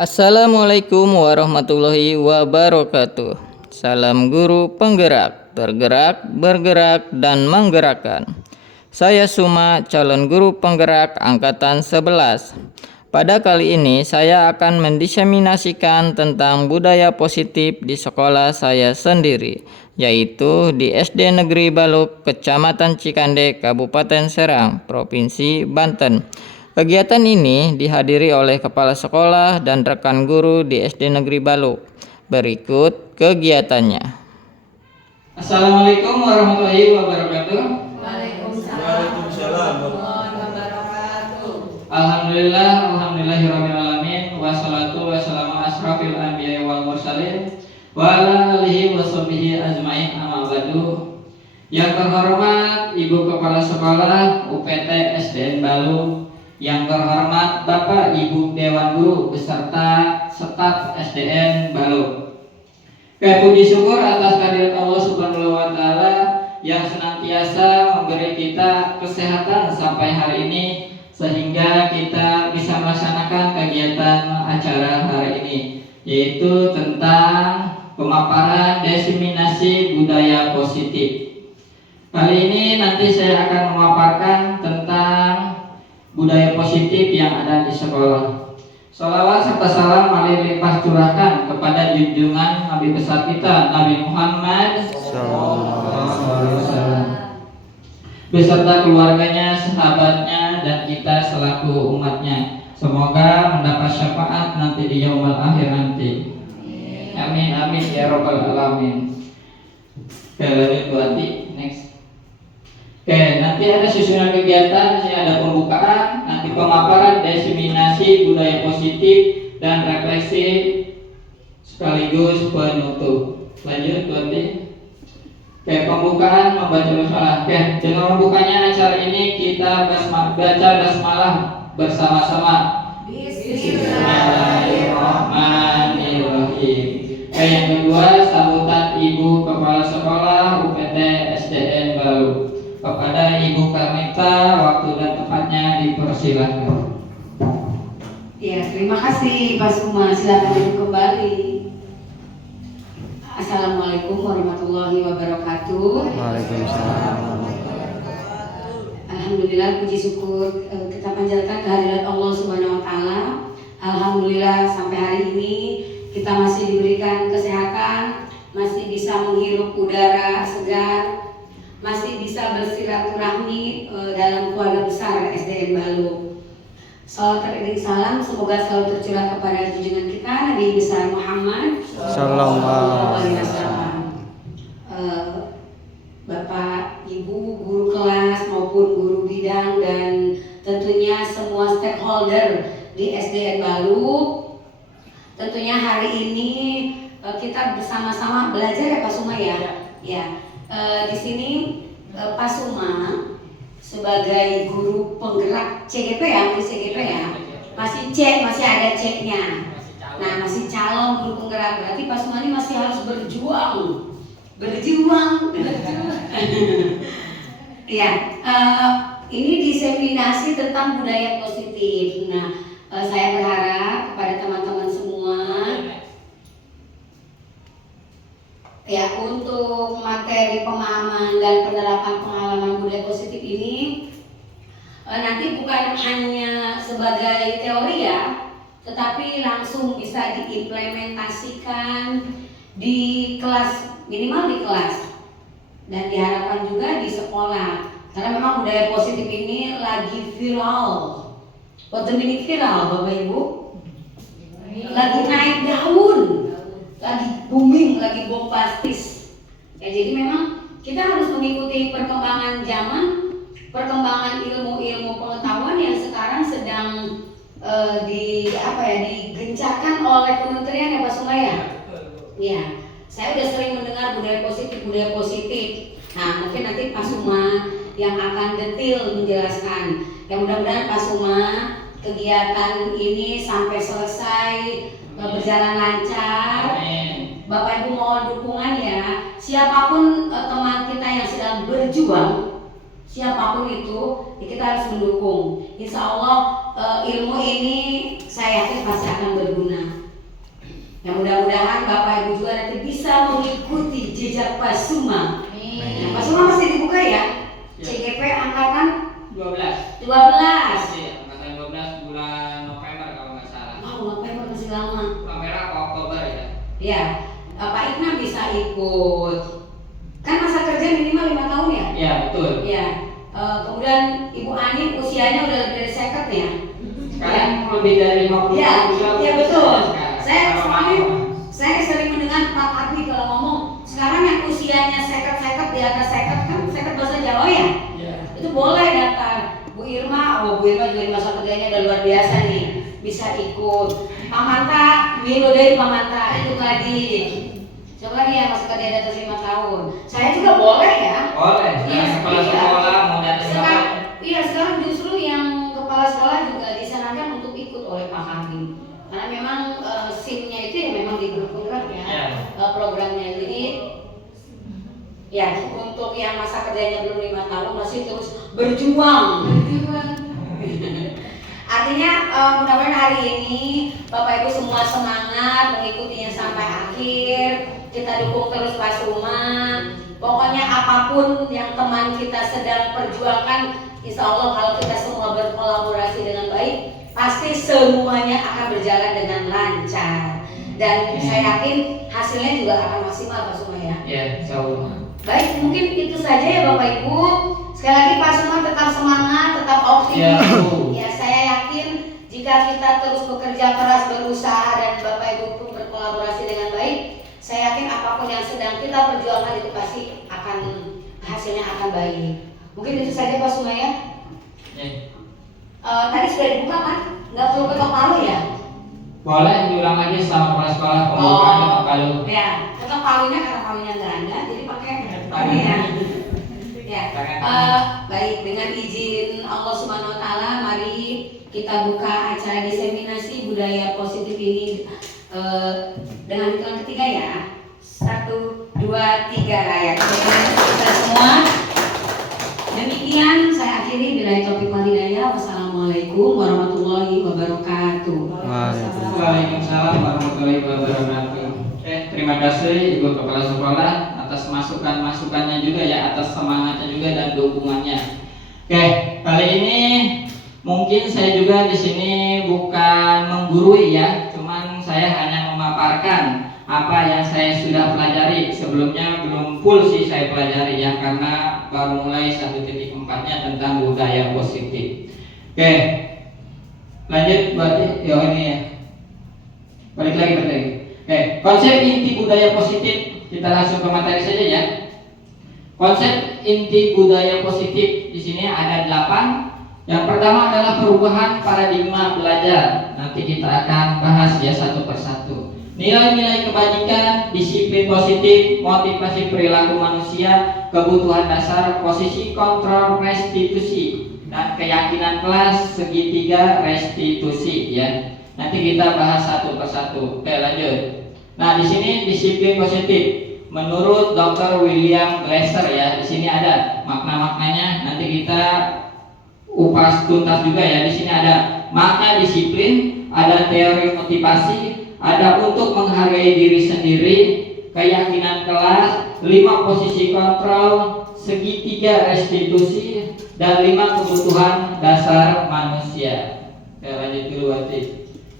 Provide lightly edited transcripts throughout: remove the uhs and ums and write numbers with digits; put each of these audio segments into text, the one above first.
Assalamualaikum warahmatullahi wabarakatuh. Salam guru penggerak, tergerak, bergerak, dan menggerakkan. Saya Suma, calon guru penggerak angkatan 11. Pada kali ini saya akan mendiseminasikan tentang budaya positif di sekolah saya sendiri, yaitu di SD Negeri Baluk, Kecamatan Cikande, Kabupaten Serang, Provinsi Banten. Kegiatan ini dihadiri oleh kepala sekolah dan rekan guru di SD Negeri Baluk. Berikut kegiatannya. Assalamualaikum warahmatullahi wabarakatuh. Waalaikumsalam warahmatullahi wabarakatuh. Alhamdulillahirrahmanirrahim. Wassalatu wassalamu asrafil anbiya wal mursalin wa ala alihi wa sahbihi ajmain, amma ba'du. Yang terhormat Ibu Kepala Sekolah UPT SDN Baluk, yang terhormat Bapak Ibu Dewan Guru beserta staf SDN Baluk. Puji syukur atas kehadirat Allah Subhanahu wa taala yang senantiasa memberi kita kesehatan sampai hari ini sehingga kita bisa melaksanakan kegiatan acara hari ini, yaitu tentang pemaparan diseminasi budaya positif. Kali ini nanti saya akan memaparkan tentang budaya positif yang ada di sekolah. Sholawat serta salam mari limpah curahkan kepada junjungan Nabi besar kita Nabi Muhammad SAW, beserta keluarganya, sahabatnya, dan kita selaku umatnya. Semoga mendapat syafaat nanti di yaumul akhir nanti. Amin amin ya rabbal alamin. Lanjut Bu Ati, next. Nanti ada susunan kegiatan, sini ada pembukaan, nanti pemaparan diseminasi budaya positif dan refleksi sekaligus penutup. Lanjut berarti. Pembukaan membaca basmalah. Dengan membukanya acara ini kita baca basmalah bersama-sama. Bismillahirrahmanirrahim. Yang kedua, sambutan Ibu Kepala Sekolah UPT SDN Baluk. Kepada Ibu Karmita, waktu dan tempatnya dipersilahkan. Ya, terima kasih Pak Suma. Silakan duduk kembali. Assalamualaikum warahmatullahi wabarakatuh. Waalaikumsalam. Alhamdulillah, puji syukur kita panjatkan kehadirat Allah Subhanahu wa taala. Alhamdulillah sampai hari ini kita masih diberikan kesehatan, masih bisa menghirup udara segar, masih bisa bersilaturahmi dalam keluarga besar SDN Baluk. Salawat dan salam semoga selalu tercurah kepada junjungan kita Nabi besar Muhammad Sallallahu Alaihi Wasallam. Bapak, Ibu, guru kelas maupun guru bidang dan tentunya semua stakeholder di SDN Baluk. Tentunya hari ini kita bersama-sama belajar ya Pak Suma ya. Ya. Di sini Pak Suma sebagai guru penggerak CGP ya, masih C, masih ada C-nya. Nah, masih calon guru penggerak, berarti Pak Suma ini masih harus berjuang. Ya, ini diseminasi tentang budaya positif. Nah, saya berharap kepada teman-teman semua ya, untuk materi pemahaman dan penerapan pengalaman budaya positif ini nanti bukan hanya sebagai teori ya, tetapi langsung bisa diimplementasikan di kelas, minimal di kelas, dan diharapkan juga di sekolah, karena memang budaya positif ini lagi viral. What the meaning viral, Bapak Ibu? Lagi naik daun, lagi booming, lagi bombastis. Ya, jadi memang kita harus mengikuti perkembangan zaman, perkembangan ilmu-ilmu pengetahuan yang sekarang sedang digencarkan oleh kementerian ya Pak Suma ya. Ya, saya udah sering mendengar budaya positif. Nah, mungkin nanti Pak Suma yang akan detail menjelaskan. Ya, mudah-mudahan Pak Suma kegiatan ini sampai selesai berjalan lancar. Amin. Bapak Ibu mohon dukungan ya. Siapapun teman kita yang sedang berjuang, siapapun itu, ya kita harus mendukung. Insya Allah ilmu ini saya yakin pasti akan berguna. Yang mudah-mudahan Bapak Ibu juga nanti bisa mengikuti jejak Pak Suma. Nah, Pak Suma masih dibuka ya? CGP angkatan 12. 12. Iya, angkatan 12 bulan November kalau nggak salah. Wow, November masih lama. November ke Oktober ya. Ya, Pak Ikna bisa ikut. Kan masa kerja minimal 5 tahun ya? Iya, betul. Ya. Kemudian Ibu Ani usianya udah lebih dari 50 ya? Sekarang lebih dari 50 Ya, tahun juga. ya betul. Kalau mau. Saya sering mendengar Pak Abi kalau ngomong sekarang yang usianya seket di atas seket kan seket bahasa Jawa ya? Iya. Itu boleh daftar. Bu Irma juga di masa kerjanya udah luar biasa nih, bisa ikut. Pak Manta, Milo dari Pak Manta itu tadi. Siapa lagi yang masih kerja di atas 5 tahun? Saya juga boleh ya? Boleh. Iya, Kepala sekolah mau datang sekarang, iya sekarang justru yang kepala sekolah juga disarankan untuk ikut oleh Pak Hakim. Karena memang SIM-nya itu ya memang di grup program ya, programnya. Jadi ya untuk yang masa kerjanya belum 5 tahun masih terus berjuang. Artinya mudah-mudahan hari ini Bapak Ibu semua semangat mengikutinya sampai akhir. Kita dukung terus Pak Suma. Pokoknya apapun yang teman kita sedang perjuangkan, insya Allah kalau kita semua berkolaborasi dengan baik, pasti semuanya akan berjalan dengan lancar. Dan saya yakin hasilnya juga akan maksimal Pak Suma ya. Iya, insya Allah. Baik, mungkin itu saja ya Bapak Ibu. Sekali lagi Pak Suma tetap semangat, tetap optimis. Ya, saya yakin jika kita terus bekerja keras, berusaha dan Bapak Ibu pun berkolaborasi dengan baik, saya yakin apapun yang sedang kita perjuangkan itu pasti akan hasilnya akan baik. Mungkin itu saja Pak Suma ya. Tadi sudah dibuka kan? Nggak perlu ketok palu ya? Boleh diulang lagi sama kepala sekolah pembukaan ketok palu. Ya, ketok palunya karena palunya nggak ada, jadi pakai tadi ya. Ya, baik, dengan izin Allah Subhanahu Wa Taala, mari kita buka acara diseminasi budaya positif ini dengan hitungan ketiga ya. 1, 2, 3 ya. Kita semua. Demikian saya akhiri bila topik walidaya. Wassalamualaikum warahmatullahi wabarakatuh. Waalaikumsalam warahmatullahi wabarakatuh. Terima kasih Ibu Kepala Sekolah atas masukan-masukannya juga ya, atas semangatnya juga dan dukungannya. Oke, kali ini mungkin saya juga di sini bukan menggurui ya, cuman saya hanya memaparkan apa yang saya sudah pelajari. Sebelumnya belum full sih saya pelajari ya, karena baru mulai 1.4-nya tentang budaya positif. Oke, lanjut berarti ya ini ya. Balik lagi. Oke, konsep inti budaya positif, kita langsung ke materi saja ya. Konsep inti budaya positif di sini ada 8. Yang pertama adalah perubahan paradigma belajar. Nanti kita akan bahas ya satu persatu. Nilai-nilai kebajikan, disiplin positif, motivasi perilaku manusia, kebutuhan dasar, posisi kontrol restitusi, dan keyakinan kelas segitiga restitusi ya. Nanti kita bahas satu persatu. Oke, lanjut. Nah, di sini disiplin positif menurut Dr. William Glasser ya. Di sini ada makna-maknanya. Nanti kita upas tuntas juga ya. Di sini ada makna disiplin, ada teori motivasi, ada untuk menghargai diri sendiri, keyakinan kelas, 5 posisi kontrol, segitiga restitusi, dan 5 kebutuhan dasar manusia. Oke, lanjut dulu berarti.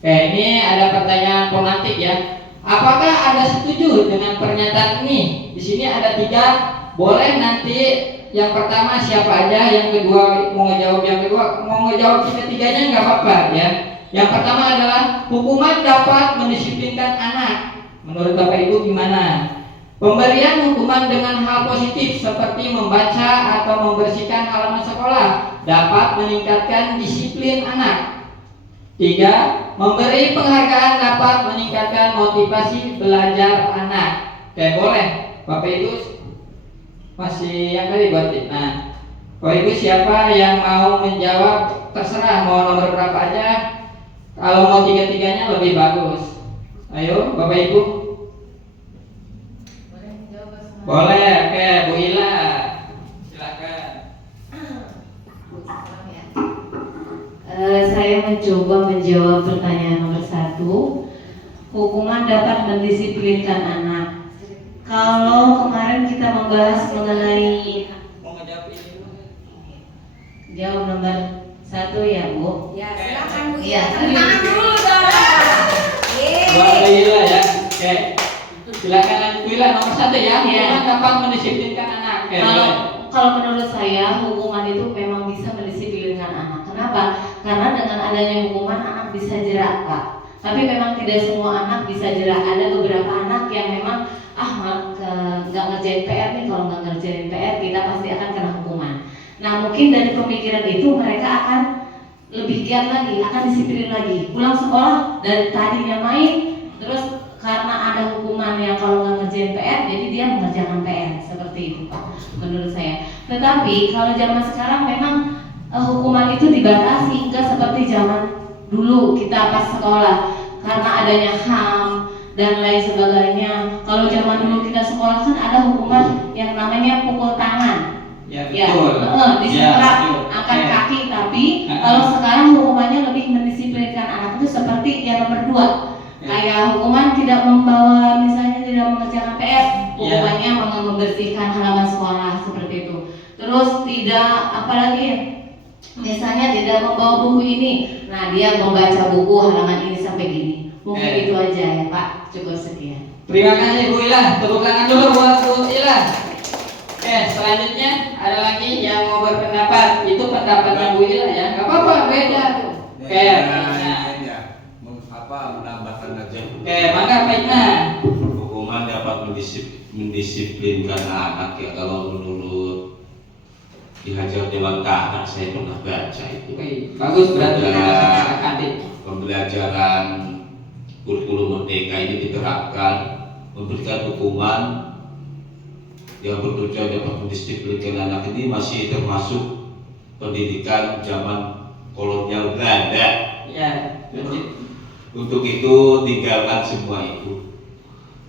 Oke, ini ada pertanyaan pemantik ya. Apakah Anda setuju dengan pernyataan ini? Di sini ada 3. Boleh nanti yang pertama siapa aja, yang kedua mau ngejawab, yang kedua mau ngejawab tiga-tiganya nggak apa-apa ya. Yang pertama adalah hukuman dapat mendisiplinkan anak. Menurut Bapak Ibu gimana? Pemberian hukuman dengan hal positif seperti membaca atau membersihkan halaman sekolah dapat meningkatkan disiplin anak. 3. Memberi penghargaan dapat meningkatkan motivasi belajar anak. Oke, boleh. Bapak Ibu masih yang tadi buat. Nah, Bapak Ibu siapa yang mau menjawab? Terserah mau nomor berapa aja. Kalau mau tiga-tiganya lebih bagus. Ayo, Bapak Ibu. Boleh, oke, Bu Ila. Silakan. Saya mencoba menjawab pertanyaan nomor 1. hukuman dapat mendisiplinkan anak. Kalau kemarin kita membahas mengenai Mau ngejawab ini? jawab nomor 1 ya Bu. Ya, silakan Bu. Iya. Tepuk tangan dulu dong. Buat Bu Ila ya. Oke. Silakan lanjut Bu Ila nomor 1 ya. Iya. Hukuman dapat mendisiplinkan anak. Oke, Kalau boleh. kalau menurut saya hukuman itu memang bisa mendisiplinkan anak. Kenapa? Karena dengan adanya hukuman anak bisa jerak, Pak. Tapi memang tidak semua anak bisa jerak. Ada beberapa anak yang memang nggak ngerjain PR nih, kalau nggak ngerjain PR kita pasti akan kena hukuman. Nah mungkin dari pemikiran itu mereka akan lebih giat lagi, akan disiplin lagi. Pulang sekolah dari tadinya main, terus karena ada hukuman yang kalau nggak ngerjain PR, jadi dia mengerjakan PR seperti itu Pak, menurut saya. Tetapi kalau zaman sekarang memang hukuman itu dibatasi, nggak seperti zaman dulu kita pas sekolah karena adanya HAM dan lain sebagainya. Kalau zaman dulu kita sekolah kan ada hukuman yang namanya pukul tangan. Ya, Ya, betul. disetrap, betul. angkat Oke. kaki. Tapi kalau sekarang hukumannya lebih mendisiplinkan anak itu seperti yang nomor 2. Kayak hukuman tidak membawa, misalnya tidak mengerjakan PR, hukumannya membersihkan halaman sekolah seperti itu. Terus tidak, apalagi misalnya tidak membawa buku ini, nah dia membaca buku halaman ini sampai gini. Mungkin itu aja ya Pak, cukup sekian. Terima kasih Bu Ila. Tepuk tangan dulu buat Bu Ila. Oke, selanjutnya ada lagi yang mau berpendapat. Itu pendapatnya Bu Ila ya. Gak apa-apa, beda tuh. Oke, menambahkan aja. Oke, maka Pak Ina. Hukuman dapat mendisiplinkan anak ya, kalau menurut dihajar Dewan Kahar saya pernah baca itu. Oke, bagus berarti kita sama adik. Pembelajaran kurikulum merdeka ini diterapkan, memberikan hukuman yang bertujuan dapat mendisiplinkan anak ini masih termasuk pendidikan zaman kolonial Belanda. Ya, Untuk itu tinggalkan semua itu.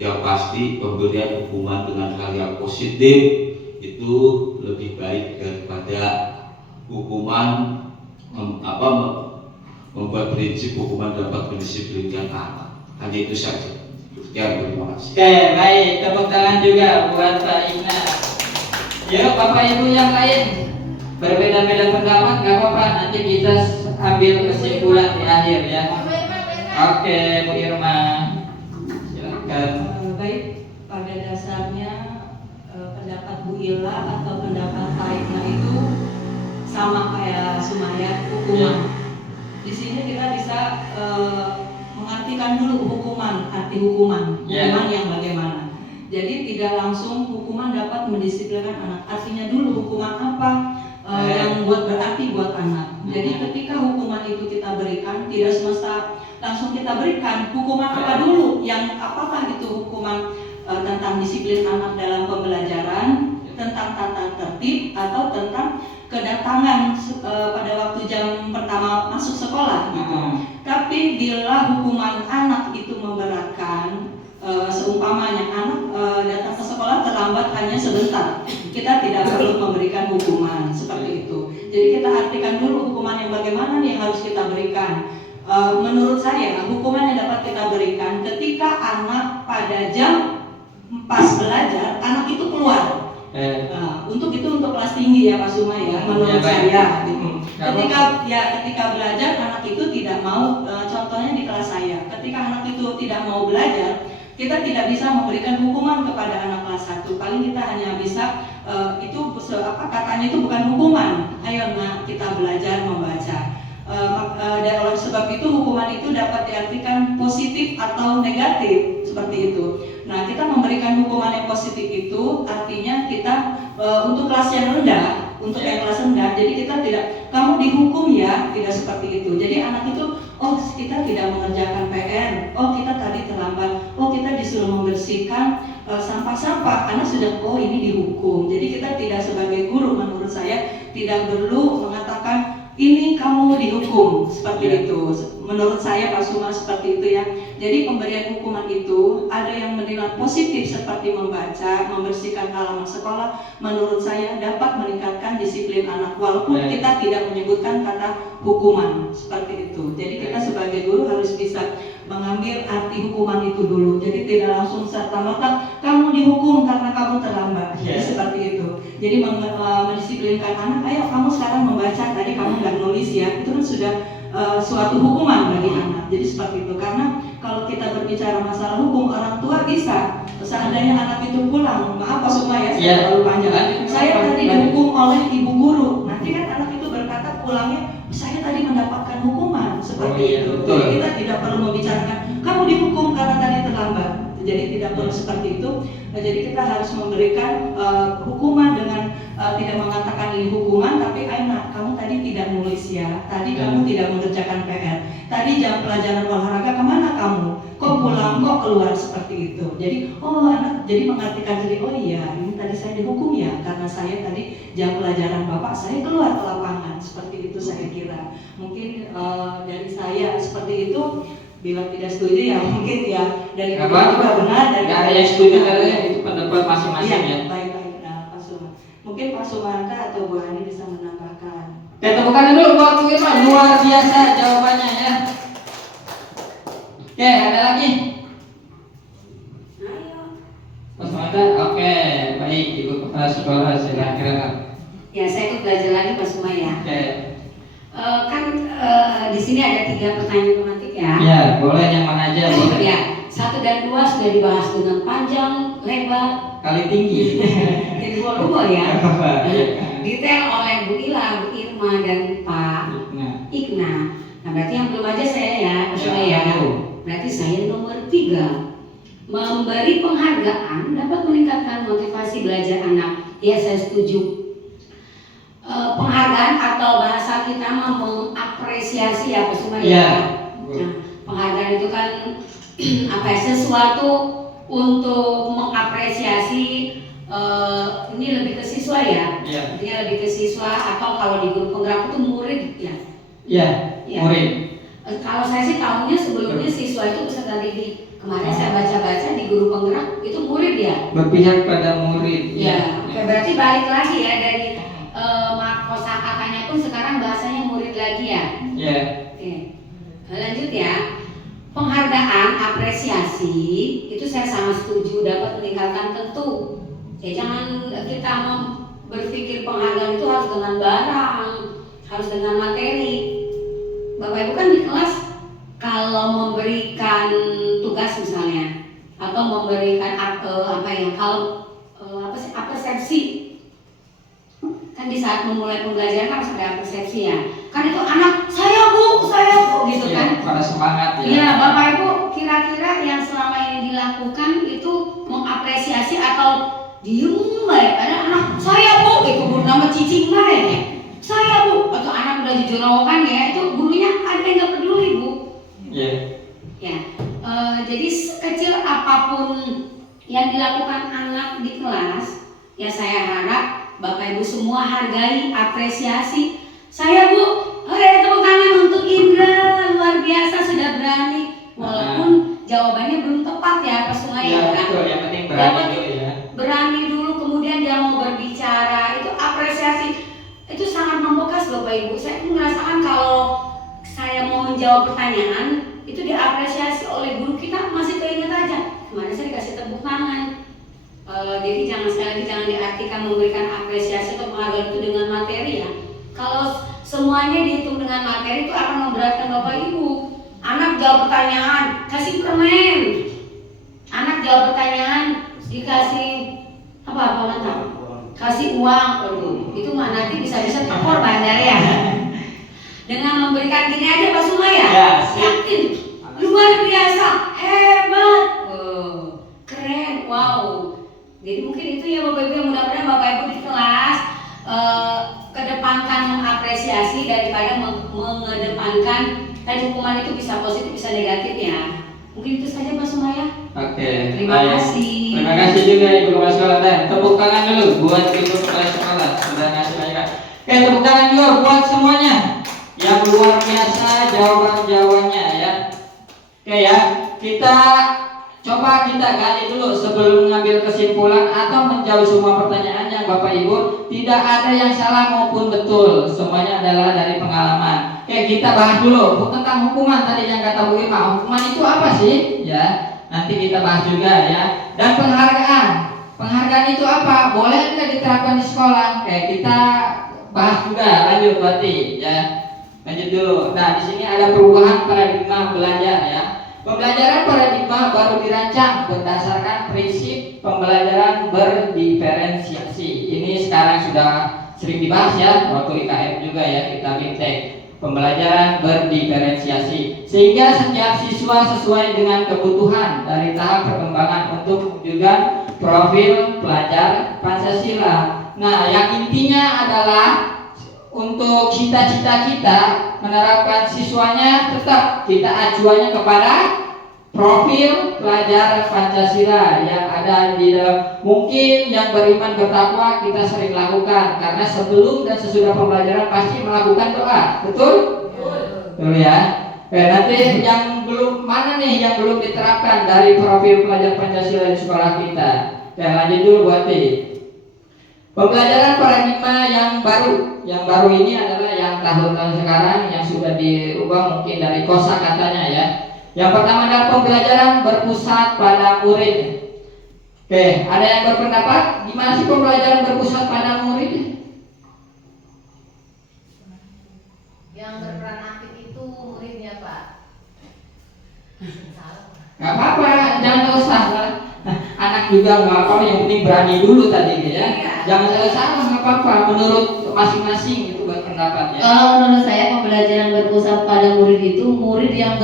Yang pasti pemberian hukuman dengan hal yang positif itu lebih baik daripada hukuman membuat prinsip hukuman dapat mendisiplinkan anak. Hanya itu saja. Sekian, terima kasih. Oke, baik. Tepuk tangan juga buat Pak Ina. Yuk, Bapak Ibu yang lain berbeda-beda pendapat, nggak apa-apa. Nanti kita ambil kesimpulan di akhir ya. Oke, Bu Irma, silakan. Baik, pada dasarnya pendapat Bu Ila atau pendapat Pak Ina itu sama kayak Sumaya, hukuman. Di sini kita bisa mengartikan dulu hukuman, arti hukuman yang bagaimana. Jadi tidak langsung hukuman dapat mendisiplinkan anak. Artinya dulu hukuman apa yang berarti buat anak. Jadi ketika hukuman itu kita berikan, tidak semesta langsung kita berikan hukuman apa dulu, yang apakah itu hukuman tentang disiplin anak dalam pembelajaran, tentang tata tertib, atau tentang kedatangan pada waktu jam pertama masuk sekolah gitu. Tapi bila hukuman anak itu memberatkan, seumpamanya anak datang ke sekolah terlambat hanya sebentar, kita tidak perlu memberikan hukuman seperti itu. Jadi kita artikan dulu hukuman yang bagaimana nih yang harus kita berikan. Menurut saya hukuman yang dapat kita berikan ketika anak pada jam pas belajar, anak itu keluar. Untuk kelas tinggi ya Pak Suma ya, menurut saya gitu. Ketika belajar anak itu tidak mau, contohnya di kelas saya, ketika anak itu tidak mau belajar, kita tidak bisa memberikan hukuman kepada anak kelas 1. Paling kita hanya bisa katanya itu bukan hukuman. Ayo nak, kita belajar membaca. Dan oleh sebab itu hukuman itu dapat diartikan positif atau negatif seperti itu. Nah, kita memberikan hukuman yang positif itu artinya kita untuk kelas yang rendah, yang kelas rendah. Jadi kita tidak, kamu dihukum ya, tidak seperti itu. Jadi anak itu, oh kita tidak mengerjakan PR, oh kita tadi terlambat, oh kita disuruh membersihkan sampah-sampah. Anak sudah, oh ini dihukum. Jadi kita tidak sebagai guru, menurut saya tidak perlu mengatakan ini kamu dihukum seperti itu. Menurut saya Pak Suma seperti itu ya. Jadi pemberian hukuman itu ada yang menilai positif seperti membaca, membersihkan halaman sekolah. Menurut saya dapat meningkatkan disiplin anak walaupun kita tidak menyebutkan kata hukuman seperti itu. Jadi kita sebagai guru harus bisa mengambil arti hukuman itu dulu. Jadi tidak langsung serta-merta kamu dihukum karena kamu terlambat. Jadi seperti itu. Jadi mendisiplinkan anak, ayo kamu sekarang membaca, tadi kamu nggak nulis ya, itu kan sudah suatu hukuman bagi anak. Jadi seperti itu. Karena kalau kita berbicara masalah hukum, orang tua bisa. Seandainya anak itu pulang, maaf Pak Sukma ya, saya terlalu panjang. Saya tadi dihukum oleh ibu guru. Nanti kan anak itu berkata pulangnya, saya tadi mendapatkan hukuman seperti itu. Betul. Jadi kita tidak perlu membicarakan kamu dihukum karena tadi terlambat. Jadi tidak perlu seperti itu. Jadi kita harus memberikan hukuman dengan tidak mengatakan ini hukuman, tapi anak kamu tadi tidak nulis ya, tadi kamu tidak mengerjakan PR, tadi jam pelajaran olahraga kemana kamu? Kok pulang, kok keluar, seperti itu. Jadi anak jadi mengartikan diri, oh iya ini tadi saya dihukum ya karena saya tadi jam pelajaran bapak saya keluar ke lapangan, seperti itu saya kira. Mungkin dari saya seperti itu. Bila tidak setuju ya mungkin ya dari apa juga benar, dari nggak ada yang setuju karena itu pendapat masing-masing ya. Baik. Nah, Pak Suma. Mungkin Pak Sumanta atau Bu Ani bisa menambahkan. Oke, tepukan dulu buat Bu Irma, luar biasa jawabannya ya. Oke, ada lagi? Ayo. Mas Mata, oke, baik Ibu Kepala Sekolah silakan. Ya, saya ikut belajar lagi Pak Suma ya. Oke. Di sini ada 3 pertanyaan tematik ya. Ya, boleh yang mana aja, Bu. Ya, 1 dan 2 sudah dibahas dengan panjang, lebar, Kali tinggi. jadi volume ya. Detail oleh Bu Ila, Bu Irma, dan Pak Nah, Ikna. Nah, berarti yang belum aja saya ya, Pak Suma ya. Berarti saya nomor 3. Memberi penghargaan dapat meningkatkan motivasi belajar anak. Ya, saya setuju. Penghargaan atau bahasa kita mengapresiasi ya Pak Suma ya. Nah, penghargaan itu kan apa ya, sesuatu untuk mengapresiasi ini lebih ke siswa ya. Artinya lebih ke siswa, atau kalau di guru penggerak itu murid ya. Iya, Ya. murid. Kalau saya sih tahunya sebelumnya siswa itu peserta didik. Kemarin saya baca-baca di guru penggerak itu murid ya. Berpihak pada murid. Ya, oke, berarti balik lagi ya dari kosakatanya pun sekarang bahasanya murid lagi ya. Ya. Oke. Lanjut ya. Penghargaan, apresiasi itu saya sangat setuju dapat meningkatkan tentu. Ya jangan kita berpikir penghargaan itu harus dengan barang, harus dengan materi. Bapak Ibu kan di kelas kalau memberikan tugas misalnya atau memberikan persepsi, kan di saat memulai pembelajaran kan harus ada persepsi ya. Kan itu anak saya bu gitu kan. Pada semangat ya. Iya, Bapak Ibu kira-kira yang selama ini dilakukan itu mengapresiasi atau diem baik? Ada anak saya bu, itu guru nama cicing baik ya. Saya bu, atau anak udah jujur ya, itu gurunya ada yang nggak peduli bu. Iya. Ya, jadi sekecil apapun yang dilakukan anak di kelas, ya saya harap Bapak Ibu semua hargai, apresiasi. Saya bu, tepuk tangan untuk Indra, luar biasa sudah berani. Walaupun jawabannya belum tepat ya Pak Sungai Ya, ya. betul, yang penting berani dulu ya. Berani dulu, kemudian dia mau berbicara, itu apresiasi. Itu sangat membekas Bapak Ibu. Saya pun merasakan kalau saya mau menjawab pertanyaan, itu diapresiasi oleh guru kita, masih keinget aja. Kemarin saya dikasih tepuk tangan. Jadi jangan sekali lagi jangan diartikan memberikan apresiasi atau penghargaan itu dengan materi ya. Kalau semuanya dihitung dengan materi itu akan memberatkan Bapak Ibu. Anak jawab pertanyaan, kasih permen. Anak jawab pertanyaan, dikasih apa mantap? Kasih uang. Waduh, itu mah nanti bisa-bisa tekor bandar ya. Dengan memberikan gini aja Pak Suma ya. Yakin, luar biasa, hebat, keren, wow. Jadi mungkin itu ya Bapak Ibu, yang mudah-mudahan Bapak Ibu di kelas kedepankan mengapresiasi daripada mengedepankan tadi hukuman itu bisa positif bisa negatif ya. Mungkin itu saja Pak Sumaya. Oke. Terima kasih. Terima kasih juga Ibu Kepala Sekolah, dan tepuk tangan dulu buat Ibu Kepala Sekolah sudah ngasih banyak. Oke, tepuk tangan juga buat semuanya yang luar biasa jawaban-jawabannya ya. Oke ya, kita coba kita gali dulu sebelum mengambil kesimpulan atau menjawab semua pertanyaan yang Bapak Ibu. Tidak ada yang salah maupun betul, semuanya adalah dari pengalaman. Oke, Oke, kita bahas dulu tentang hukuman tadi yang kata Bu Irma. Hukuman itu apa sih? Ya, nanti kita bahas juga ya. Dan penghargaan. Penghargaan itu apa? Boleh nggak diterapkan di sekolah? Oke, kita bahas juga. Lanjut berarti ya. Lanjut dulu. Nah, di sini ada perubahan paradigma belajar ya. Pembelajaran paradigma baru dirancang berdasarkan prinsip pembelajaran berdiferensiasi. Ini sekarang sudah sering dibahas ya, waktu IKM juga ya, kita bimtek. Pembelajaran berdiferensiasi, sehingga setiap siswa sesuai dengan kebutuhan dari tahap perkembangan untuk mewujudkan profil pelajar Pancasila. Nah, yang intinya adalah untuk cita-cita kita menerapkan siswanya tetap kita acuannya kepada profil pelajar Pancasila yang ada di dalam. Mungkin yang beriman bertakwa kita sering lakukan karena sebelum dan sesudah pembelajaran pasti melakukan doa, betul? Betul ya. Nanti yang belum mana nih yang belum diterapkan dari profil pelajar Pancasila di sekolah kita. Lanjut dulu berarti. Pembelajaran paradigma yang baru ini adalah yang tahun-tahun sekarang yang sudah diubah mungkin dari kosakatanya ya. Yang pertama adalah pembelajaran berpusat pada murid. Oke, ada yang berpendapat gimana sih pembelajaran berpusat pada murid? Yang berperan aktif itu muridnya, Pak. Gak apa-apa, jangan usah. Anak juga nggak apa-apa, yang penting berani dulu tadi ya. Jangan salah, nggak apa-apa. Menurut masing-masing itu berpendapat ya. Kalau menurut saya pembelajaran berpusat pada murid itu murid yang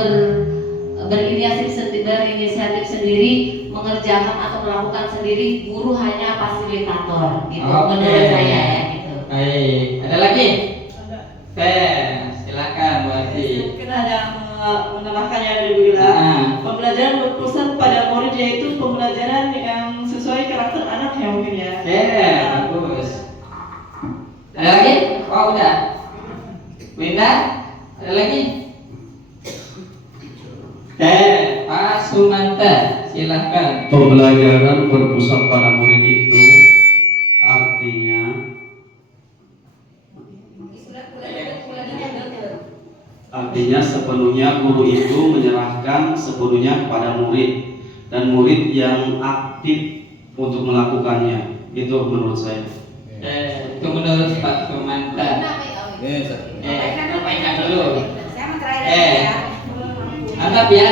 berinisiatif sendiri mengerjakan atau melakukan sendiri, guru hanya fasilitator gitu. Oke. Menurut saya ya gitu. Baik, ada lagi? Oke, silakan Bu Ati. Mungkin ada yang menambahkannya dari Bu Ila. Pembelajaran berpusat pada murid yaitu pembelajaran yang sesuai karakter anak ya mungkin ya. Oke, bagus. Ada lagi? Oh udah. Winda, ada lagi? Oke, Pak Sumanta, silahkan. Pembelajaran berpusat pada murid itu artinya sepenuhnya guru itu menyerahkan sepenuhnya kepada murid dan murid yang aktif untuk melakukannya. Itu menurut saya. Itu menurut Pak Sumanta. Sampaikan dulu. Saya mau terakhir ya. Anggap ya,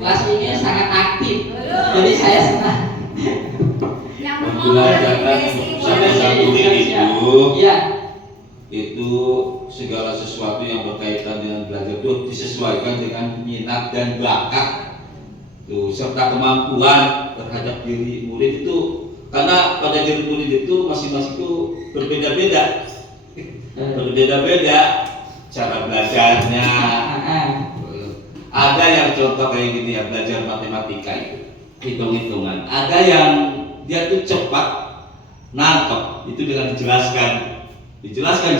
kelas ini sangat aktif. Jadi saya senang. Yang Pembelajaran pada satu murid Iya. itu segala sesuatu yang berkaitan dengan belajar itu disesuaikan dengan minat dan bakat tuh, serta kemampuan terhadap diri murid itu, karena pada diri murid itu masing-masing itu berbeda-beda cara belajarnya. Ada yang contoh kayak gini ya, belajar matematika itu hitung-hitungan, ada yang dia tuh cepat nangkep itu dengan dijelaskan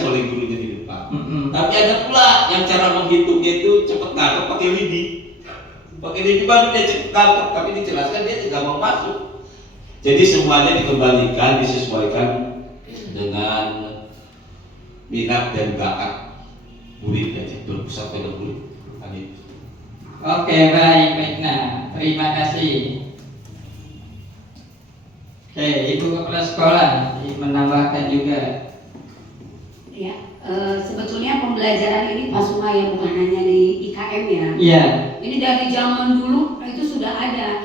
oleh gurunya di depan. Tapi ada pula yang cara menghitungnya itu cepat nangkep pakai lidi baru dia cepat nangkep, tapi dijelaskan dia tidak mau masuk. Jadi semuanya dikembalikan, disesuaikan dengan minat dan bakat murid, jadi berpusat pada murid. Oke, baik. Nah, terima kasih. Oke, Ibu Kepala Sekolah menambahkan juga. Ya, sebetulnya pembelajaran ini Pak Sumaya bukan hanya di IKM ya. Iya. Ini dari zaman dulu itu sudah ada.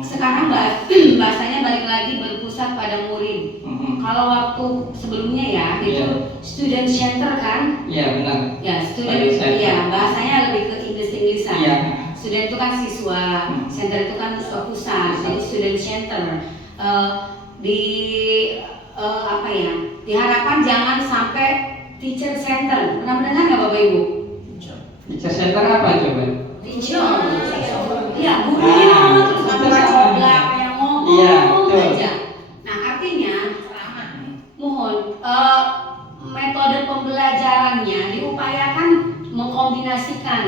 Sekarang bahasanya balik lagi berpusat pada murid. Kalau waktu sebelumnya ya itu student center kan? Iya, benar. Ya, student ya, bahasanya lebih ke Inggris-Inggrisan. Iya. Student itu kan siswa, center itu kan siswa pusat. Jadi student center diharapkan jangan sampai teacher center. Pernah mendengar nggak Bapak Ibu? Teacher center apa coba? Teacher. Iya, gurunya terus nggak coblak yang ngomong aja. Nah, artinya mohon metode pembelajarannya diupayakan mengkombinasikan,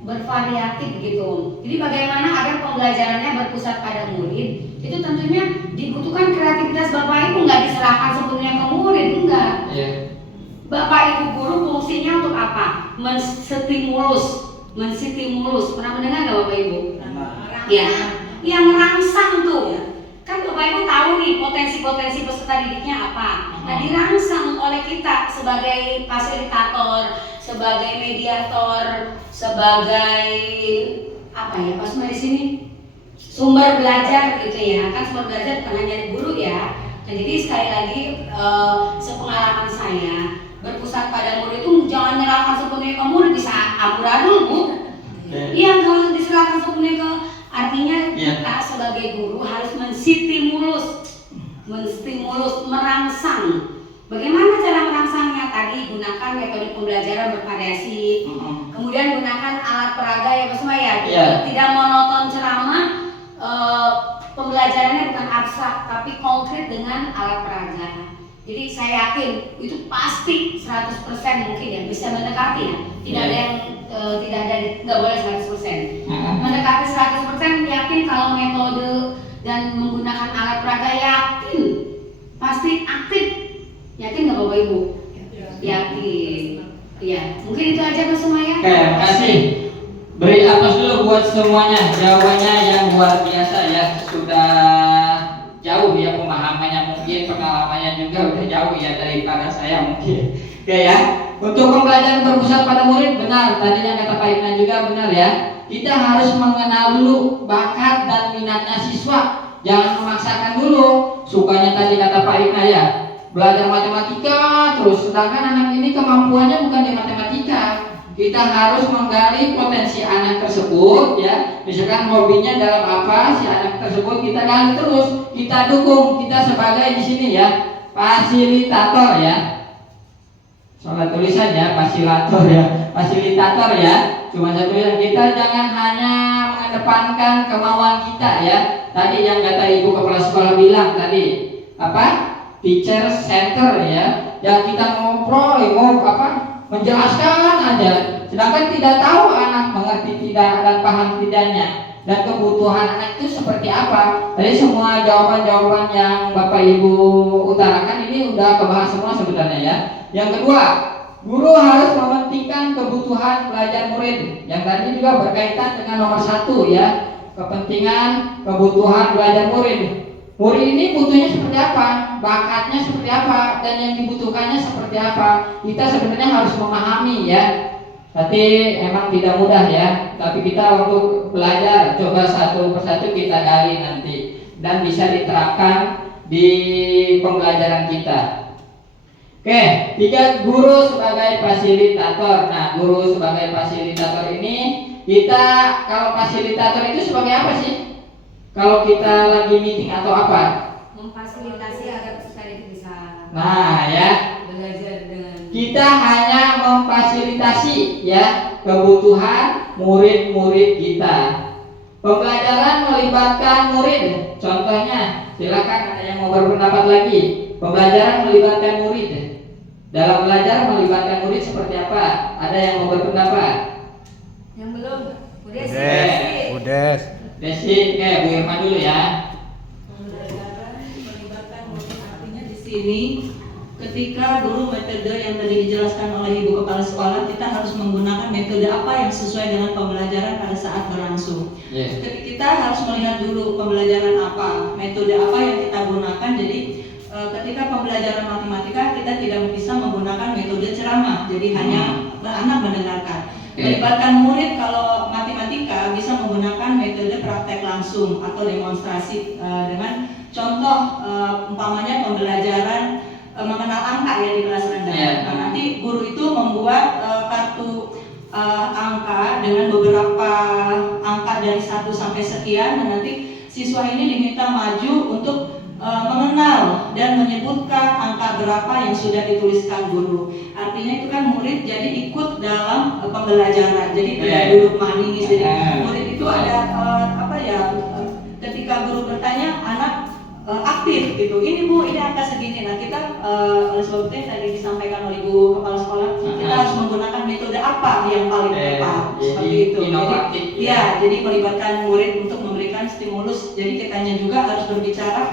bervariatif gitu. Jadi bagaimana agar pembelajarannya berpusat pada murid? Itu tentunya dibutuhkan kreativitas Bapak Ibu, nggak diserahkan sepenuhnya ke murid, enggak. Iya. Bapak Ibu guru fungsinya untuk apa? menstimulus. Pernah mendengar nggak Bapak Ibu? Ya, yang merangsang tuh. Kan Bapak Ibu tahu nih potensi-potensi peserta didiknya apa. Nah, dirangsang oleh kita sebagai fasilitator, sebagai mediator, sebagai apa ya? Pas di sini sumber belajar gitu ya. Kan sumber belajar bukan hanya guru ya. Nah, jadi sekali lagi sepengalaman saya berpusat pada murid itu jangan nyerahkan sepenuhnya ke murid, bisa amburadul Bu. Iya, kalau diserahkan sepenuhnya ke, artinya kita sebagai guru harus menstimulus, merangsang. Bagaimana cara merangsangnya? Tadi gunakan metode pembelajaran bervariasi, kemudian gunakan alat peraga ya Pak Sumaya, tidak monoton ceramah, pembelajarannya bukan abstrak tapi konkret dengan alat peraga. Jadi saya yakin itu pasti 100% mungkin ya bisa mendekati ya. Tidak ada yang nggak boleh 100%. Mendekati 100% yakin kalau metode dan menggunakan alat peraga yakin pasti aktif. Yakin nggak Bapak Ibu? Yakin. Iya. Mungkin itu aja Pak Sumaya. Oke, makasih. Beri aplaus dulu buat semuanya. Jawabannya yang luar biasa ya. Sudah jauh ya pemahamannya, mungkin pengalamannya juga udah jauh ya daripada saya mungkin. Oke ya. Untuk pembelajaran berpusat pada murid, benar tadi yang kata Pak Ibnan juga benar ya. Kita harus mengenal dulu bakat dan minatnya siswa. Jangan memaksakan dulu. Sukanya tadi kata Pak Ibnan ya, belajar matematika terus, sedangkan anak ini kemampuannya bukan di matematika. Kita harus menggali potensi anak tersebut ya. Misalkan hobinya dalam apa si anak tersebut, kita gali terus, kita dukung. Kita sebagai di sini ya fasilitator ya. Soal tulisannya fasilitator ya. Cuma satu yang kita jangan hanya mengedepankan kemauan kita ya. Tadi yang kata Ibu Kepala Sekolah bilang tadi apa? Teacher center ya. Yang kita ngobrol menjelaskan aja. Sedangkan tidak tahu anak mengerti tidak dan paham tidaknya. Dan kebutuhan anak itu seperti apa. Jadi semua jawaban-jawaban yang Bapak Ibu utarakan ini udah kebahas semua sebenarnya ya. Yang kedua, guru harus mementingkan kebutuhan belajar murid. Yang tadi juga berkaitan dengan nomor 1 ya, kepentingan kebutuhan belajar murid. Murid ini butuhnya seperti apa, bakatnya seperti apa, dan yang dibutuhkannya seperti apa. Kita sebenarnya harus memahami ya. Tapi emang tidak mudah ya. Tapi kita untuk belajar coba satu persatu kita gali nanti dan bisa diterapkan di pembelajaran kita. Oke, 3 guru sebagai fasilitator. Nah, guru sebagai fasilitator ini kita kalau fasilitator itu sebagai apa sih? Kalau kita lagi meeting atau apa? Memfasilitasi agar peserta itu bisa belajar dengan kita hanya memfasilitasi ya kebutuhan murid-murid kita. Pembelajaran melibatkan murid. Contohnya, silakan ada yang mau berpendapat lagi. Pembelajaran melibatkan murid. Dalam belajar melibatkan murid seperti apa? Ada yang mau berpendapat? yang belum. Udes. Desi, Bu Irma dulu ya. Pembelajaran melibatkan murid, artinya di sini ketika guru metode yang tadi dijelaskan oleh Ibu Kepala Sekolah, kita harus menggunakan metode apa yang sesuai dengan pembelajaran pada saat berlangsung. Jadi kita harus melihat dulu pembelajaran apa, metode apa yang kita gunakan. Jadi ketika pembelajaran matematika kita tidak bisa menggunakan metode ceramah, jadi hanya anak mendengarkan. Melibatkan murid kalau matematika bisa menggunakan metode praktek langsung atau demonstrasi dengan contoh umpamanya pembelajaran mengenal angka ya di kelas rendah. Nah, nanti guru itu membuat kartu angka dengan beberapa angka dari 1 sampai sekian, dan nanti siswa ini diminta maju untuk mengenal dan menyebutkan angka berapa yang sudah dituliskan guru. Artinya itu kan murid jadi ikut dalam pembelajaran, jadi tidak duduk manis. Jadi murid itu ada ketika guru bertanya, anak aktif gitu. Ini Bu, ini angka segini. Nah kita oleh sebab itu yang tadi disampaikan oleh Ibu Kepala Sekolah, kita harus menggunakan metode apa yang paling tepat seperti itu. Jadi melibatkan murid untuk memberikan stimulus. Jadi kitanya juga harus berbicara,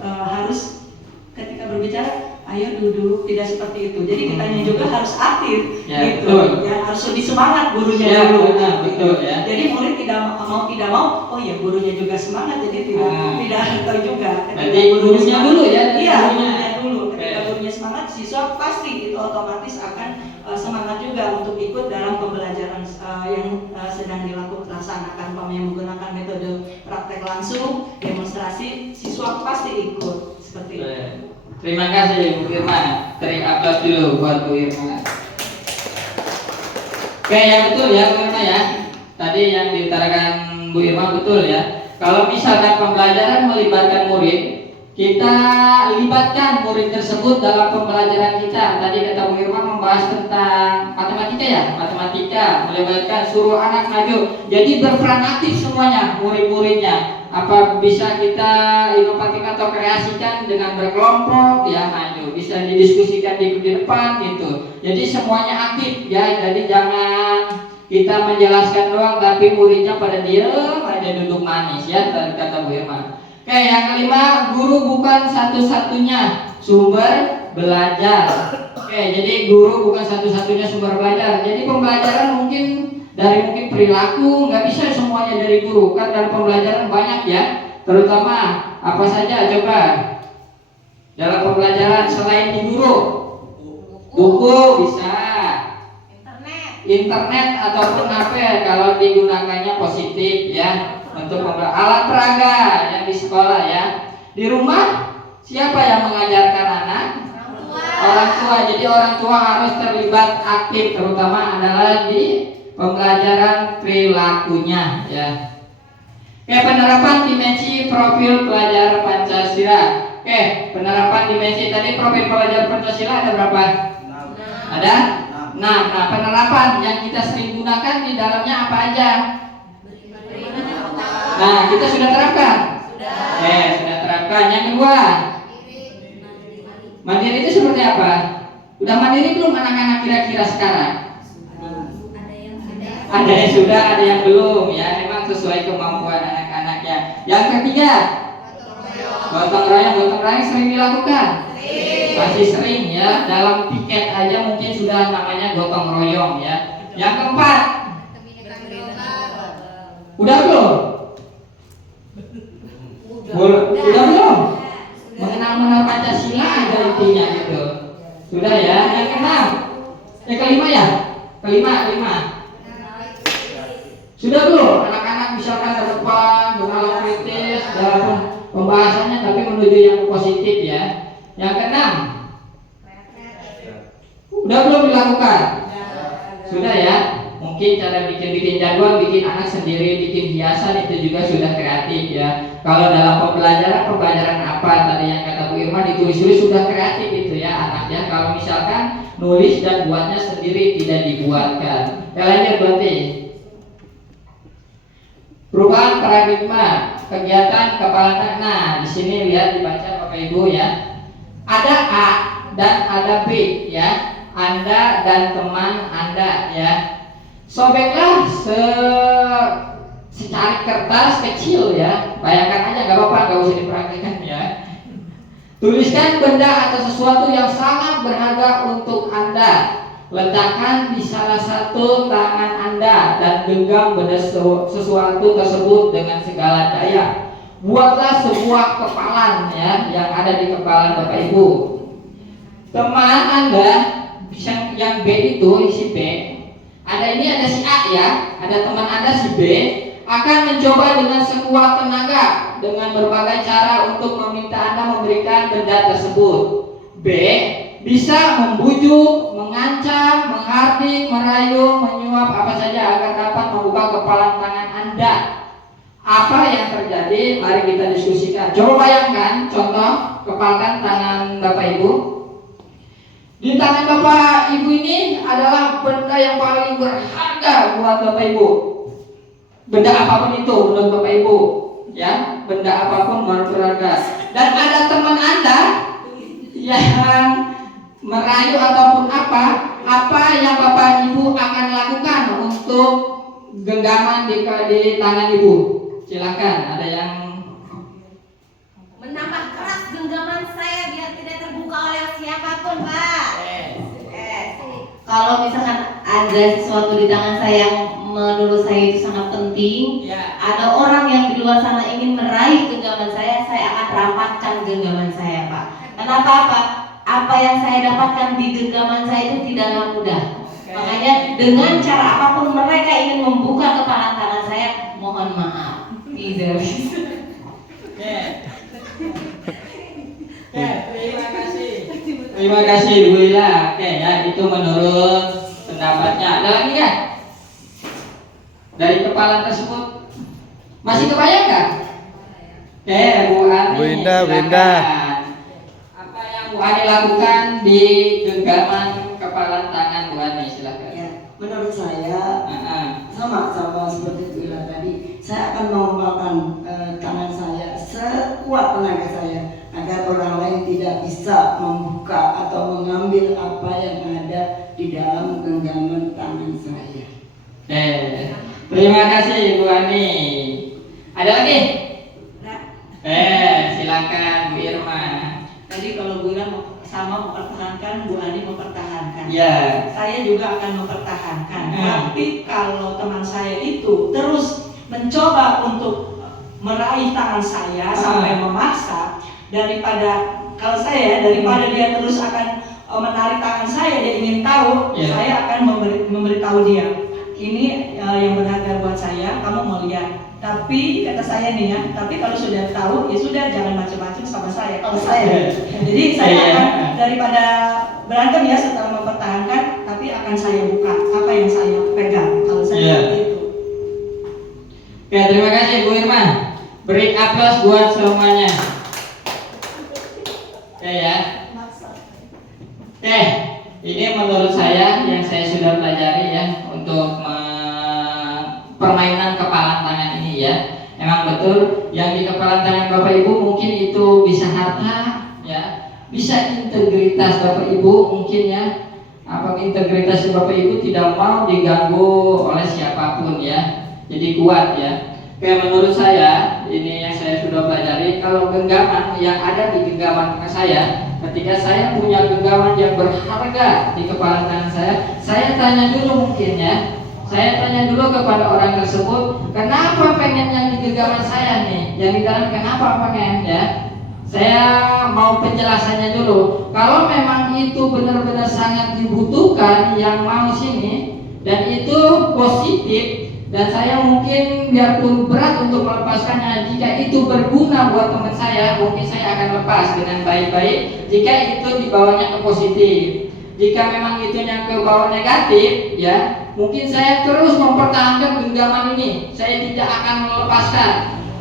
harus ketika berbicara ayo duduk, tidak seperti itu. Jadi kitanya juga harus aktif, Ya, gitu. betul. Ya, harus lebih semangat gurunya Ya, dulu. benar, betul ya. Jadi murid tidak mau, oh ya gurunya juga semangat, jadi tidak tahu juga. Berarti gurunya dulu ya, Iya, gurunya. gurunya dulu. Ketika Oke. gurunya semangat, siswa pasti itu otomatis akan semangat juga untuk ikut dalam pembelajaran yang sedang dilaksanakan. Umpamanya menggunakan metode praktek langsung, demonstrasi, siswa pasti ikut seperti itu. Terima kasih Bu Irma. Beri aplaus dulu buat Bu Irma. Oke, ya betul ya Bu Irma ya. Tadi yang diutarakan Bu Irma betul ya. Kalau misalkan pembelajaran melibatkan murid, kita libatkan murid tersebut dalam pembelajaran kita. Tadi kata Bu Irma membahas tentang matematika ya, matematika, melibatkan suruh anak maju. Jadi berperan aktif semuanya, murid-muridnya. Apa bisa kita inovatif atau kreasikan dengan berkelompok ya maju, bisa didiskusikan di depan gitu. Jadi semuanya aktif ya. Jadi jangan kita menjelaskan doang tapi muridnya pada diem aja duduk manis ya, tadi kata Bu Irma. Oke, yang kelima, guru bukan satu-satunya sumber belajar. Oke, jadi guru bukan satu-satunya sumber belajar. Jadi pembelajaran mungkin dari perilaku, nggak bisa semuanya dari guru. Kan dalam pembelajaran banyak ya. Terutama apa saja coba dalam pembelajaran selain di guru? Buku bisa, internet ataupun HP kalau digunakannya positif ya. Untuk alat peraga yang di sekolah ya. Di rumah siapa yang mengajarkan anak? Orang tua. Jadi orang tua harus terlibat aktif, terutama adalah di pembelajaran perilakunya ya. Oke, penerapan dimensi profil pelajar Pancasila. Oke, penerapan dimensi tadi profil pelajar Pancasila ada berapa? Ada? Nah, penerapan yang kita sering gunakan di dalamnya apa aja? Nah, kita sudah terapkan. Sudah terapkan. Yang kedua, mandiri itu seperti apa? Udah mandiri belum anak-anak kira-kira sekarang? Ada yang sudah, ada yang belum ya. Memang sesuai kemampuan anak-anaknya. Yang ketiga, gotong royong sering dilakukan. Masih sering ya. Dalam piket aja mungkin sudah namanya gotong royong ya. Yang keempat, udah belum? Udah belum? Mengenal Pancasila aja intinya gitu. Sudah ya. Yang keenam, kelima ya. Kelima. Sudah belum? Anak-anak misalkan ke depan bernalar kritis dalam pembahasannya tapi menuju yang positif ya. Yang keenam, udah belum dilakukan? Sudah ya. Mungkin cara bikin jadwal, bikin anak sendiri, bikin hiasan itu juga sudah kreatif ya. Kalau dalam pembelajaran apa tadi yang kata Bu Irma ditulis-tulis sudah kreatif itu ya anaknya. Kalau misalkan nulis dan buatnya sendiri tidak dibuatkan. Lanjut berarti. Perubahan paradigma kegiatan kepala tangan. Nah, di sini lihat dibaca Bapak Ibu ya. Ada A dan ada B ya. Anda dan teman Anda ya. Sobeklah secari kertas kecil ya. Bayangkan aja, nggak apa-apa, nggak usah dipraktikkan ya. Tuliskan benda atau sesuatu yang sangat berharga untuk Anda. Letakkan di salah satu tangan Anda dan genggam benda sesuatu tersebut dengan segala daya. Buatlah sebuah kepalan ya yang ada di kepala Bapak Ibu. Teman Anda yang B itu si B. Ada si A ya, ada teman Anda si B akan mencoba dengan sekuat tenaga dengan berbagai cara untuk meminta Anda memberikan benda tersebut. B bisa membujuk, mengancam, menghardik, merayu, menyuap apa saja agar dapat membuka kepalan tangan Anda. Apa yang terjadi? Mari kita diskusikan. Coba bayangkan contoh, kepalkan tangan Bapak Ibu. Di tangan Bapak Ibu ini adalah benda yang paling berharga buat Bapak Ibu. Benda apapun itu menurut Bapak Ibu, ya, benda apapun berharga. Dan ada teman Anda yang merayu ataupun apa yang Bapak Ibu akan lakukan untuk genggaman di tangan Ibu? Silakan, ada yang menambah keras genggaman saya biar tidak terbuka oleh siapa Kalau misalkan ada sesuatu di tangan saya yang menurut saya itu sangat penting, Ya. ada orang yang di luar sana ingin meraih genggaman saya akan rapatkan genggaman saya, Pak. Kenapa, Pak? Apa yang saya dapatkan di genggaman saya itu tidaklah mudah. Makanya dengan cara apapun mereka ingin membuka kepala tangan saya, mohon maaf, tidak bisa. Oke. Oke, terima kasih. Terima kasih Bu Ila. Oke ya, itu menurut pendapatnya. Ada lagi kan? Dari kepala tersebut masih kebayang nggak? Oke, Bu Ani. Bu Indah, Bu silakan. Indah. Apa yang Bu Ani lakukan di genggaman kepala tangan Bu Ani? Silakan. Ya, menurut saya sama seperti Bu Ila tadi. Saya akan mengembangkan tangan saya sekuat tenaga saya agar orang lain tidak bisa membuka atau mengambil apa yang ada di dalam genggaman tangan saya. Oke, terima kasih Bu Ani. Ada lagi? Silakan Bu Irma. Tadi kalau Bu Ira sama mempertahankan, Bu Ani mempertahankan. Ya. Saya juga akan mempertahankan. Hmm. Tapi kalau teman saya itu terus mencoba untuk meraih tangan saya sampai memaksa, daripada dia terus akan menarik tangan saya, dia ingin tahu, Yeah. saya akan memberitahu dia, ini yang berharga buat saya, kamu mau lihat. Tapi kata saya nih ya, tapi kalau sudah tahu ya sudah, jangan macam-macam sama saya. Kalau saya, jadi saya akan daripada berantem ya setelah mempertahankan, tapi akan saya buka apa yang saya pegang. Kalau saya seperti itu. Oke, terima kasih Bu Irma. Beri aplaus buat semuanya. Oke ya. Oke, ini menurut saya yang saya sudah pelajari ya untuk permainan kepala tangan ini ya. Memang betul yang di kepala tangan Bapak Ibu mungkin itu bisa harta ya, bisa integritas Bapak Ibu mungkin ya. Apa integritas Bapak Ibu tidak mau diganggu oleh siapapun ya. Jadi kuat ya. Kayak menurut saya ini yang saya sudah pelajari, kalau genggaman yang ada di genggaman saya, ketika saya punya genggaman yang berharga di kepala tangan saya tanya dulu mungkin ya. Saya tanya dulu kepada orang tersebut, kenapa pengen yang di genggaman saya nih? Yang di dalam kenapa pengen ya? Saya mau penjelasannya dulu. Kalau memang itu benar-benar sangat dibutuhkan yang mau sini dan itu positif, dan saya mungkin biarpun berat untuk melepaskannya, jika itu berguna buat teman saya, mungkin saya akan lepas dengan baik-baik jika itu dibawanya ke positif. Jika memang itunya ke bawah negatif ya, mungkin saya terus mempertahankan genggaman ini, saya tidak akan melepaskan.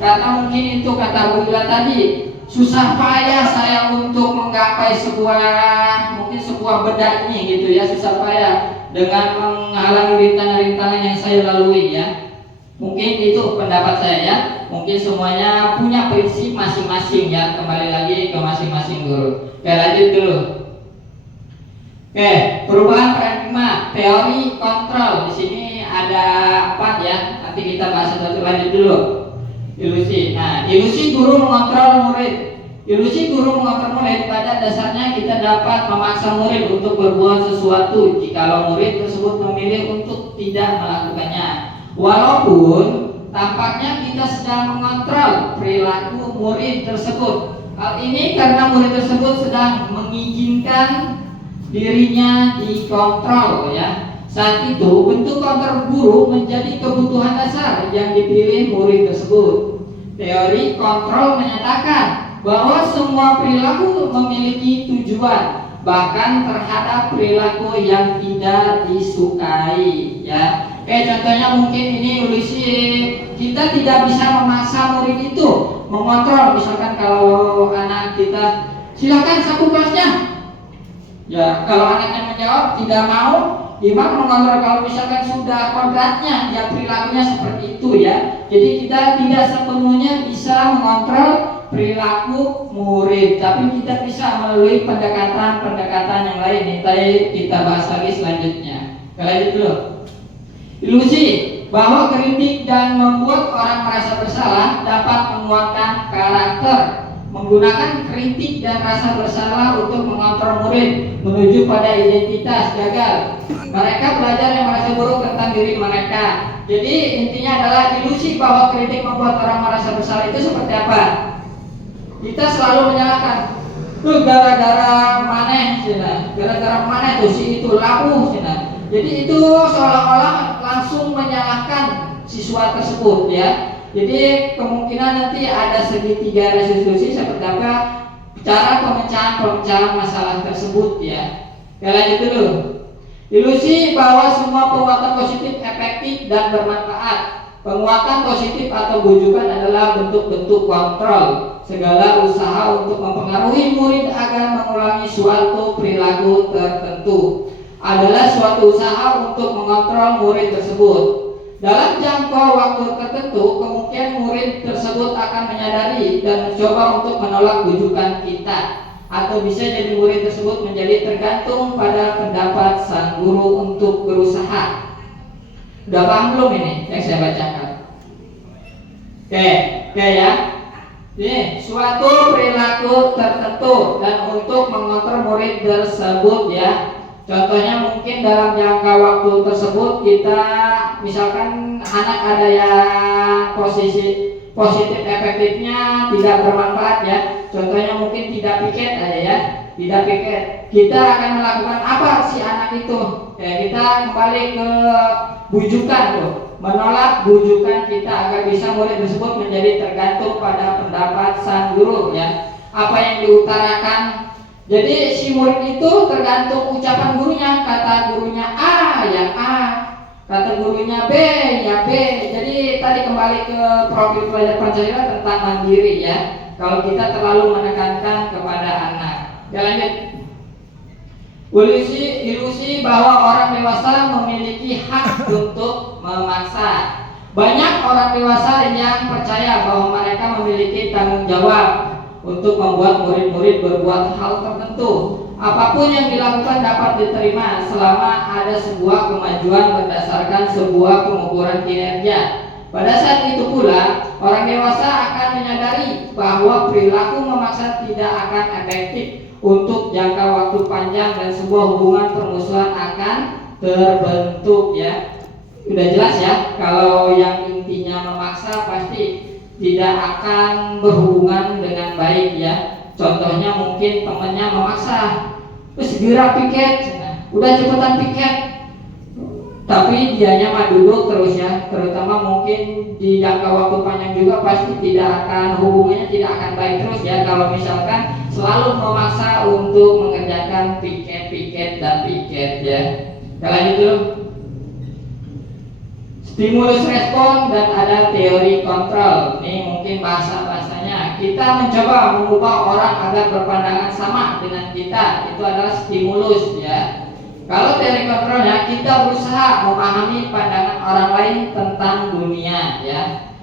Karena mungkin itu kata Bu Ila tadi, susah payah saya untuk menggapai sebuah bedak ini gitu ya, susah payah dengan menghalangi rintangan-rintangan yang saya lalui ya. Mungkin itu pendapat saya ya. Mungkin semuanya punya prinsip masing-masing ya. Kembali lagi ke masing-masing guru. Oke, lanjut dulu. Oke, perubahan paradigma, teori kontrol. Di sini ada 4 ya. Nanti kita bahas satu, lanjut dulu. Ilusi. Nah, ilusi guru mengontrol murid. Ilusi guru mengontrol murid pada dasarnya kita dapat memaksa murid untuk berbuat sesuatu jikalau murid tersebut memilih untuk tidak melakukannya. Walaupun tampaknya kita sedang mengontrol perilaku murid tersebut. Hal ini karena murid tersebut sedang mengizinkan dirinya dikontrol ya. Saat itu bentuk kontrol guru menjadi kebutuhan dasar yang dipilih murid tersebut. Teori kontrol menyatakan bahwa semua perilaku memiliki tujuan, bahkan terhadap perilaku yang tidak disukai ya. Contohnya mungkin ini ilusi, kita tidak bisa memaksa murid itu mengontrol. Misalkan kalau anak kita silakan sapu kelasnya ya, kalau anaknya menjawab tidak mau, gimana mengontrol? Kalau misalkan sudah kodratnya ya perilakunya seperti itu ya. Jadi kita tidak sepenuhnya bisa mengontrol perilaku murid, tapi kita bisa melalui pendekatan yang lain. Nanti kita bahas lagi selanjutnya. Lanjut dulu. Ilusi bahwa kritik dan membuat orang merasa bersalah dapat menguatkan karakter. menggunakan kritik dan rasa bersalah untuk mengontrol murid menuju pada identitas gagal. Mereka belajar yang merasa buruk tentang diri mereka. Jadi intinya adalah ilusi bahwa kritik membuat orang merasa bersalah itu seperti apa? Kita selalu menyalahkan, tuh gara-gara maneh, gara-gara maneh tuh si itu laku, jadi itu seolah-olah langsung menyalahkan siswa tersebut ya. Jadi kemungkinan nanti ada segitiga restitusi seperti apa cara pemecahan masalah tersebut ya. Lanjut dulu. Ilusi bahwa semua penguatan positif efektif dan bermanfaat. Penguatan positif atau bujukan adalah bentuk-bentuk kontrol segala usaha untuk mempengaruhi murid agar mengulangi suatu perilaku tertentu adalah suatu usaha untuk mengontrol murid tersebut. Dalam jangka waktu tertentu, kemungkinan murid tersebut akan menyadari dan mencoba untuk menolak bujukan kita, atau bisa jadi murid tersebut menjadi tergantung pada pendapat sang guru untuk berusaha. Udah paham belum ini yang saya bacakan? Oke ya. Ini suatu perilaku tertentu dan untuk mengontrol murid tersebut ya. Contohnya mungkin dalam jangka waktu tersebut kita misalkan anak ada yang posisi positif efektifnya tidak bermanfaat ya. Contohnya mungkin tidak piket aja ya, tidak piket. Kita akan melakukan apa si anak itu? Kita kembali ke bujukan tuh, menolak bujukan kita agar bisa murid tersebut menjadi tergantung pada pendapat sang guru ya. Apa yang diutarakan. Jadi si murid itu tergantung ucapan gurunya. Kata gurunya A ya A, kata gurunya B ya B. Jadi tadi kembali ke profil pelajar Pancasila tentang mandiri ya. Kalau kita terlalu menekankan kepada anak. Ya lanjut. Ilusi bahwa orang dewasa memiliki hak untuk memaksa. Banyak orang dewasa yang percaya bahwa mereka memiliki tanggung jawab untuk membuat murid-murid berbuat hal tertentu. Apapun yang dilakukan dapat diterima selama ada sebuah kemajuan berdasarkan sebuah pengukuran kinerja. Pada saat itu pula, orang dewasa akan menyadari bahwa perilaku memaksa tidak akan efektif untuk jangka waktu panjang dan sebuah hubungan permusuhan akan terbentuk ya. Udah jelas ya, kalau yang intinya memaksa pasti tidak akan berhubungan dengan baik ya. Contohnya mungkin temannya memaksa, segera piket, udah cepetan piket, tapi dianya mah duduk terus ya. Terutama mungkin di jangka waktu panjang juga pasti tidak akan, hubungannya tidak akan baik terus ya. Kalau misalkan selalu memaksa untuk mengerjakan piket dan piket ya. Kita lanjut dulu. Stimulus respon dan ada teori kontrol. Ini mungkin bahasa-bahasanya. Kita mencoba mengubah orang agar berpandangan sama dengan kita. Itu adalah stimulus ya. Kalau teori kontrolnya, kita berusaha memahami pandangan orang lain tentang dunia ya.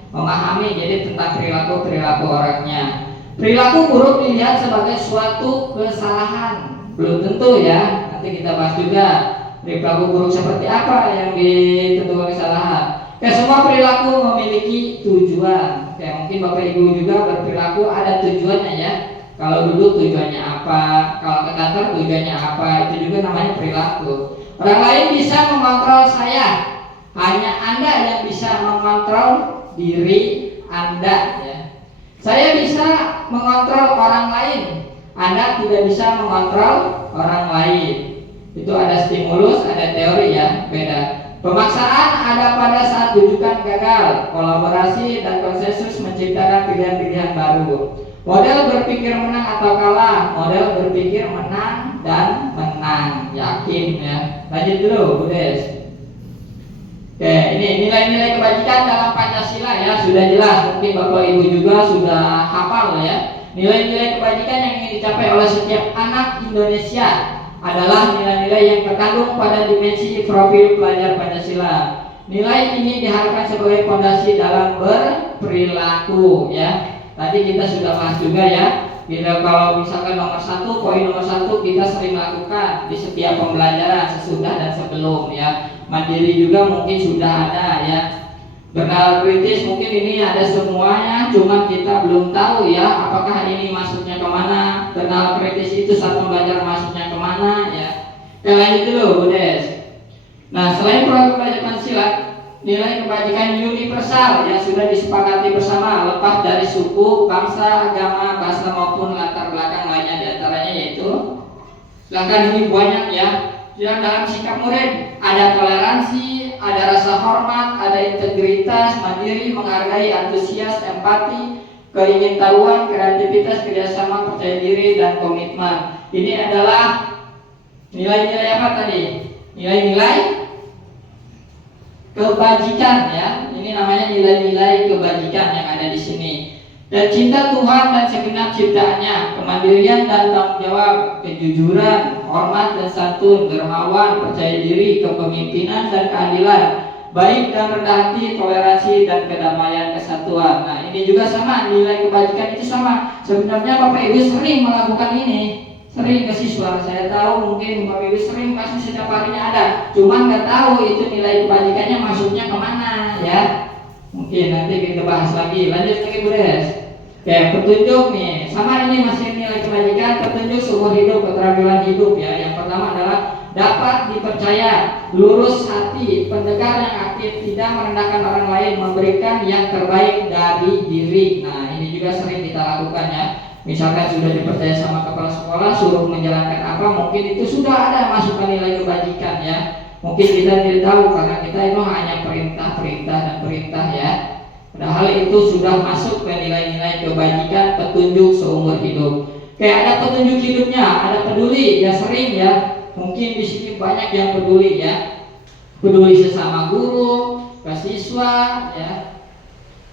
Memahami jadi tentang perilaku orangnya. Perilaku buruk dilihat sebagai suatu kesalahan. Belum tentu ya. Nanti kita bahas juga perilaku buruk seperti apa yang ditentukan kesalahan. Semua perilaku memiliki tujuan. Mungkin Bapak Ibu juga berperilaku ada tujuannya ya. Kalau duduk tujuannya apa, kalau ke kantor tujuannya apa, itu juga namanya perilaku. Orang lain bisa mengontrol saya, hanya Anda yang bisa mengontrol diri Anda ya. Saya bisa mengontrol orang lain, Anda tidak bisa mengontrol orang lain. Itu ada stimulus, ada teori ya, beda. Pemaksaan ada pada saat bujukan gagal, kolaborasi dan konsensus menciptakan pilihan-pilihan baru. Model berpikir menang atau kalah, model berpikir menang dan menang, yakin ya. Lanjut dulu, Bu Des. Oke, ini nilai-nilai kebajikan dalam Pancasila ya, sudah jelas. Mungkin Bapak Ibu juga sudah hafal ya. Nilai-nilai kebajikan yang ingin dicapai oleh setiap anak Indonesia adalah nilai-nilai yang terkandung pada dimensi profil pelajar Pancasila. Nilai ini diharapkan sebagai fondasi dalam berperilaku ya. Tadi kita sudah bahas juga ya. Kalau misalkan poin nomor satu kita sering lakukan di setiap pembelajaran sesudah dan sebelum ya. Mandiri juga mungkin sudah ada ya. Bernalar kritis mungkin ini ada semuanya, cuma kita belum tahu ya apakah ini masuknya kemana. Bernalar kritis itu saat pembelajaran masuknya kemana ya. Oke, lanjut dulu Bu Des. Nah, selain program belajar Pancasila, nilai kebajikan universal yang sudah disepakati bersama, lepas dari suku, bangsa, agama, bahasa maupun latar belakang lainnya, diantaranya yaitu, silakan ini banyak ya. Yang dalam sikap murid ada toleransi, ada rasa hormat, ada integritas, mandiri, menghargai, antusias, empati, keingintahuan, kreativitas, kerjasama, percaya diri, dan komitmen. Ini adalah nilai-nilai apa tadi? Nilai-nilai kebajikan ya. Ini namanya nilai-nilai kebajikan yang ada di sini. Dan cinta Tuhan dan segenap ciptaannya, kemandirian dan tanggung jawab, kejujuran, hormat dan santun, dermawan, percaya diri, kepemimpinan dan keadilan, baik dan rendah hati, toleransi dan kedamaian, kesatuan. Nah, ini juga sama, nilai kebajikan itu sama. Sebenarnya Bapak Ibu sering melakukan ini, sering ke siswa. Saya tahu mungkin Bapak Ibu sering pasti setiap harinya ada, cuman nggak tahu itu nilai kebajikannya masuknya kemana ya. Mungkin nanti kita bahas lagi. Lanjut lagi Bu Des. Oke, petunjuk nih. Sama ini masih nilai kebajikan, petunjuk seumur hidup, keterampilan hidup ya. Yang pertama adalah dapat dipercaya, lurus hati, pendengar yang aktif, tidak merendahkan orang lain, memberikan yang terbaik dari diri. Nah, ini juga sering kita lakukan ya. Misalkan sudah dipercaya sama kepala sekolah, suruh menjalankan apa, mungkin itu sudah ada masukan nilai kebajikan ya. Mungkin kita tidak tahu karena kita itu hanya perintah dan perintah ya. Padahal itu sudah masuk ke nilai-nilai kebajikan, petunjuk seumur hidup. Kayak ada petunjuk hidupnya, ada peduli ya, sering ya. Mungkin di sini banyak yang peduli ya. Peduli sesama guru, ke siswa ya,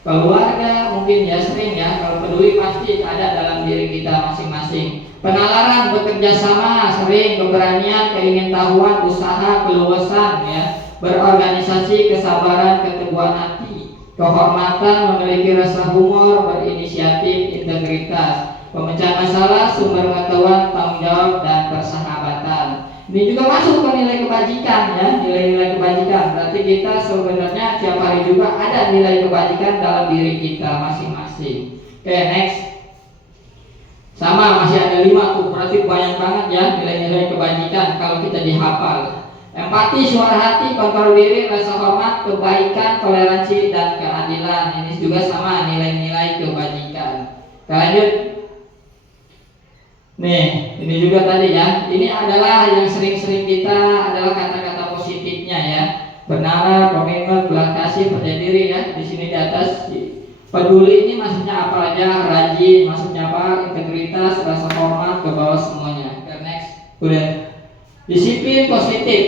keluarga mungkin ya, sering ya. Kalau peduli pasti ada dalam diri kita masing-masing. Penalaran, bekerja sama, sering, keberanian, keingintahuan, usaha, keluasan ya, berorganisasi, kesabaran, keteguhan hati, kehormatan, memiliki rasa humor, berinisiatif, integritas, pemecahan masalah, sumber pengetahuan, tanggung jawab, dan persahabatan. Ini juga masuk ke nilai kebajikan ya, nilai-nilai kebajikan. Berarti kita sebenarnya tiap hari juga ada nilai kebajikan dalam diri kita masing-masing. Oke, next. Sama, masih ada 5 tuh, berarti banyak banget ya nilai-nilai kebajikan kalau kita dihafal. Empati, suara hati, kontrol diri, rasa hormat, kebaikan, toleransi, dan keadilan. Ini juga sama nilai-nilai kebajikan. Kita lanjut. Nih, ini juga tadi ya. Ini adalah yang sering-sering kita adalah kata-kata positifnya ya. Benar, komitmen, belas kasih, percaya diri ya. Di sini di atas. Peduli ini maksudnya apa aja, rajin, maksudnya apa, integritas, rasa hormat, ke bawah semuanya. Next, udah. Disiplin positif.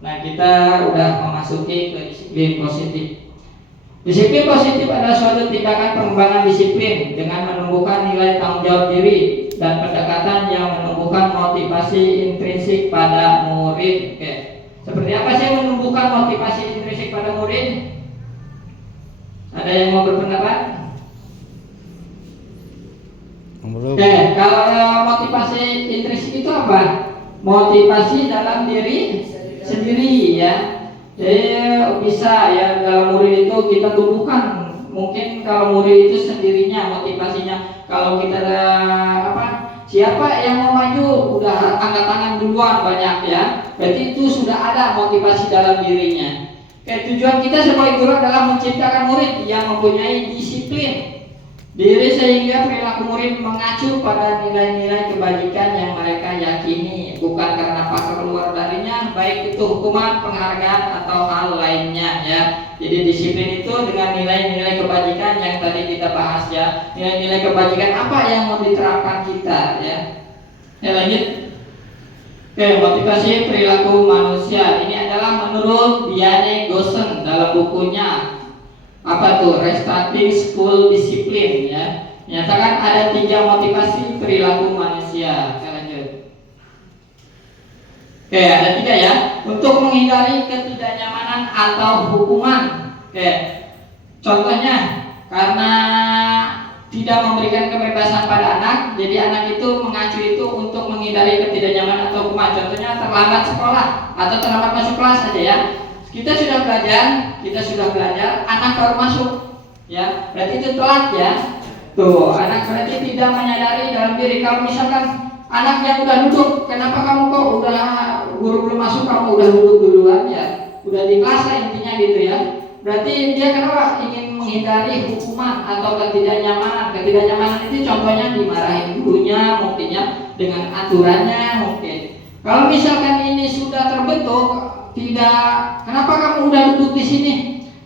Nah, kita udah memasuki ke disiplin positif. Disiplin positif adalah suatu tindakan pengembangan disiplin dengan menumbuhkan nilai tanggung jawab diri dan pendekatan yang menumbuhkan motivasi intrinsik pada murid. Oke. Seperti apa sih menumbuhkan motivasi intrinsik pada murid? Ada yang mau berpendapat? Oke, kalau motivasi intrinsik itu apa? Motivasi dalam diri sendiri ya. Jadi bisa ya, dalam murid itu kita tumbuhkan. Mungkin kalau murid itu sendirinya motivasinya. Kalau kita siapa yang mau maju, udah angkat tangan duluan banyak ya. Berarti itu sudah ada motivasi dalam dirinya. Tujuan kita sebagai guru adalah menciptakan murid yang mempunyai disiplin diri sehingga perilaku murid mengacu pada nilai-nilai kebajikan yang mereka yakini, bukan karena faktor luar darinya, baik itu hukuman, penghargaan atau hal lainnya ya. Jadi disiplin itu dengan nilai-nilai kebajikan yang tadi kita bahas ya. Nilai-nilai kebajikan apa yang mau diterapkan kita ya. Lanjut. Oke, motivasi perilaku manusia ini adalah menurut Diane Gosen dalam bukunya apa tuh, Restarting School Discipline ya, menyatakan ada 3 motivasi perilaku manusia. Oke, lanjut. Oke, ada 3 ya, untuk menghindari ketidaknyamanan atau hukuman. Oke, contohnya karena tidak memberikan kebebasan pada anak, jadi anak itu mengacu itu untuk menghindari ketidaknyamanan atau hukuman. Contohnya terlambat sekolah atau terlambat masuk kelas saja ya. kita sudah belajar, anak baru masuk, ya, berarti itu telat ya. Tuh, anak berarti tidak menyadari dalam diri. Kalau misalkan anaknya udah duduk, kenapa kamu kok udah guru belum masuk, kamu udah duduk duluan ya, udah di kelas lah intinya gitu ya. Berarti dia kenapa ingin menghindari hukuman atau ketidaknyamanan. Ketidaknyamanan itu contohnya dimarahin gurunya, mungkinnya dengan aturannya mungkin. Kalau misalkan ini sudah terbentuk, tidak, kenapa kamu udah duduk di sini?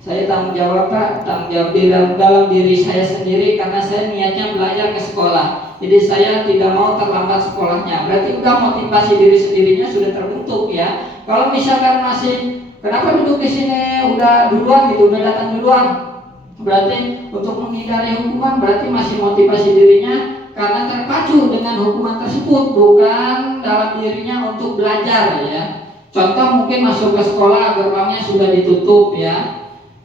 Saya tanggung jawab Pak, tanggung jawab dalam diri saya sendiri karena saya niatnya belajar ke sekolah. Jadi saya tidak mau terlambat sekolahnya. Berarti udah motivasi diri sendirinya sudah terbentuk ya. Kalau misalkan masih, kenapa duduk di sini udah duluan gitu, udah datang duluan? Berarti untuk menghindari hukuman, berarti masih motivasi dirinya karena terpacu dengan hukuman tersebut, bukan dalam dirinya untuk belajar ya. Contoh mungkin masuk ke sekolah gerbangnya sudah ditutup ya.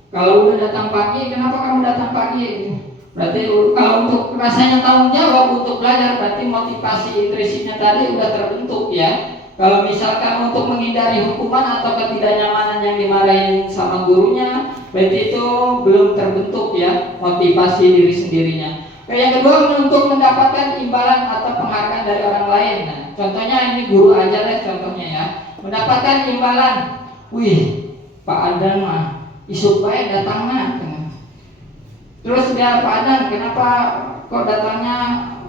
Kalau udah datang pagi, kenapa kamu datang pagi? Berarti kalau untuk rasanya tanggung jawab untuk belajar, berarti motivasi intrinsiknya tadi udah terbentuk ya. Kalau misalkan untuk menghindari hukuman atau ketidaknyamanan yang dimarahin sama gurunya, berarti itu belum terbentuk ya motivasi diri sendirinya. Yang kedua, untuk mendapatkan imbalan atau penghargaan dari orang lain. Nah, contohnya ini guru aja deh contohnya ya. Mendapatkan imbalan, wih Pak Adan mah isuk baik datangnya. Terus dia Pak Adan, kenapa kok datangnya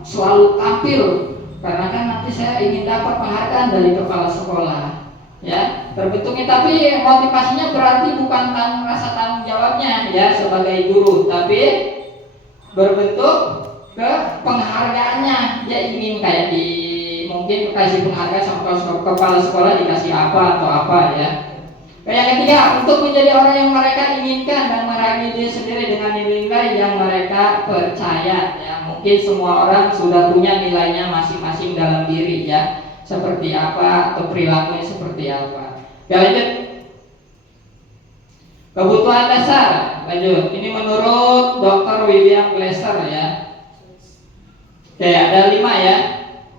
selalu tampil? Karena kan nanti saya ingin dapat penghargaan dari kepala sekolah. Ya, terbentuknya, tapi motivasinya berarti bukan rasa tanggung jawabnya ya sebagai guru, tapi berbentuk ke penghargaannya. Dia ingin kayak mungkin kasih penghargaan sama kepala sekolah, dikasih apa atau apa ya. Yang ketiga, untuk menjadi orang yang mereka inginkan dan meraih diri sendiri dengan nilai-nilai yang mereka percaya ya. Mungkin semua orang sudah punya nilainya masing-masing dalam diri ya, seperti apa atau perilakunya seperti apa. Ya, lanjut. Kebutuhan dasar, lanjut. Ini menurut Dr. William Glasser ya. Oke, ada 5 ya.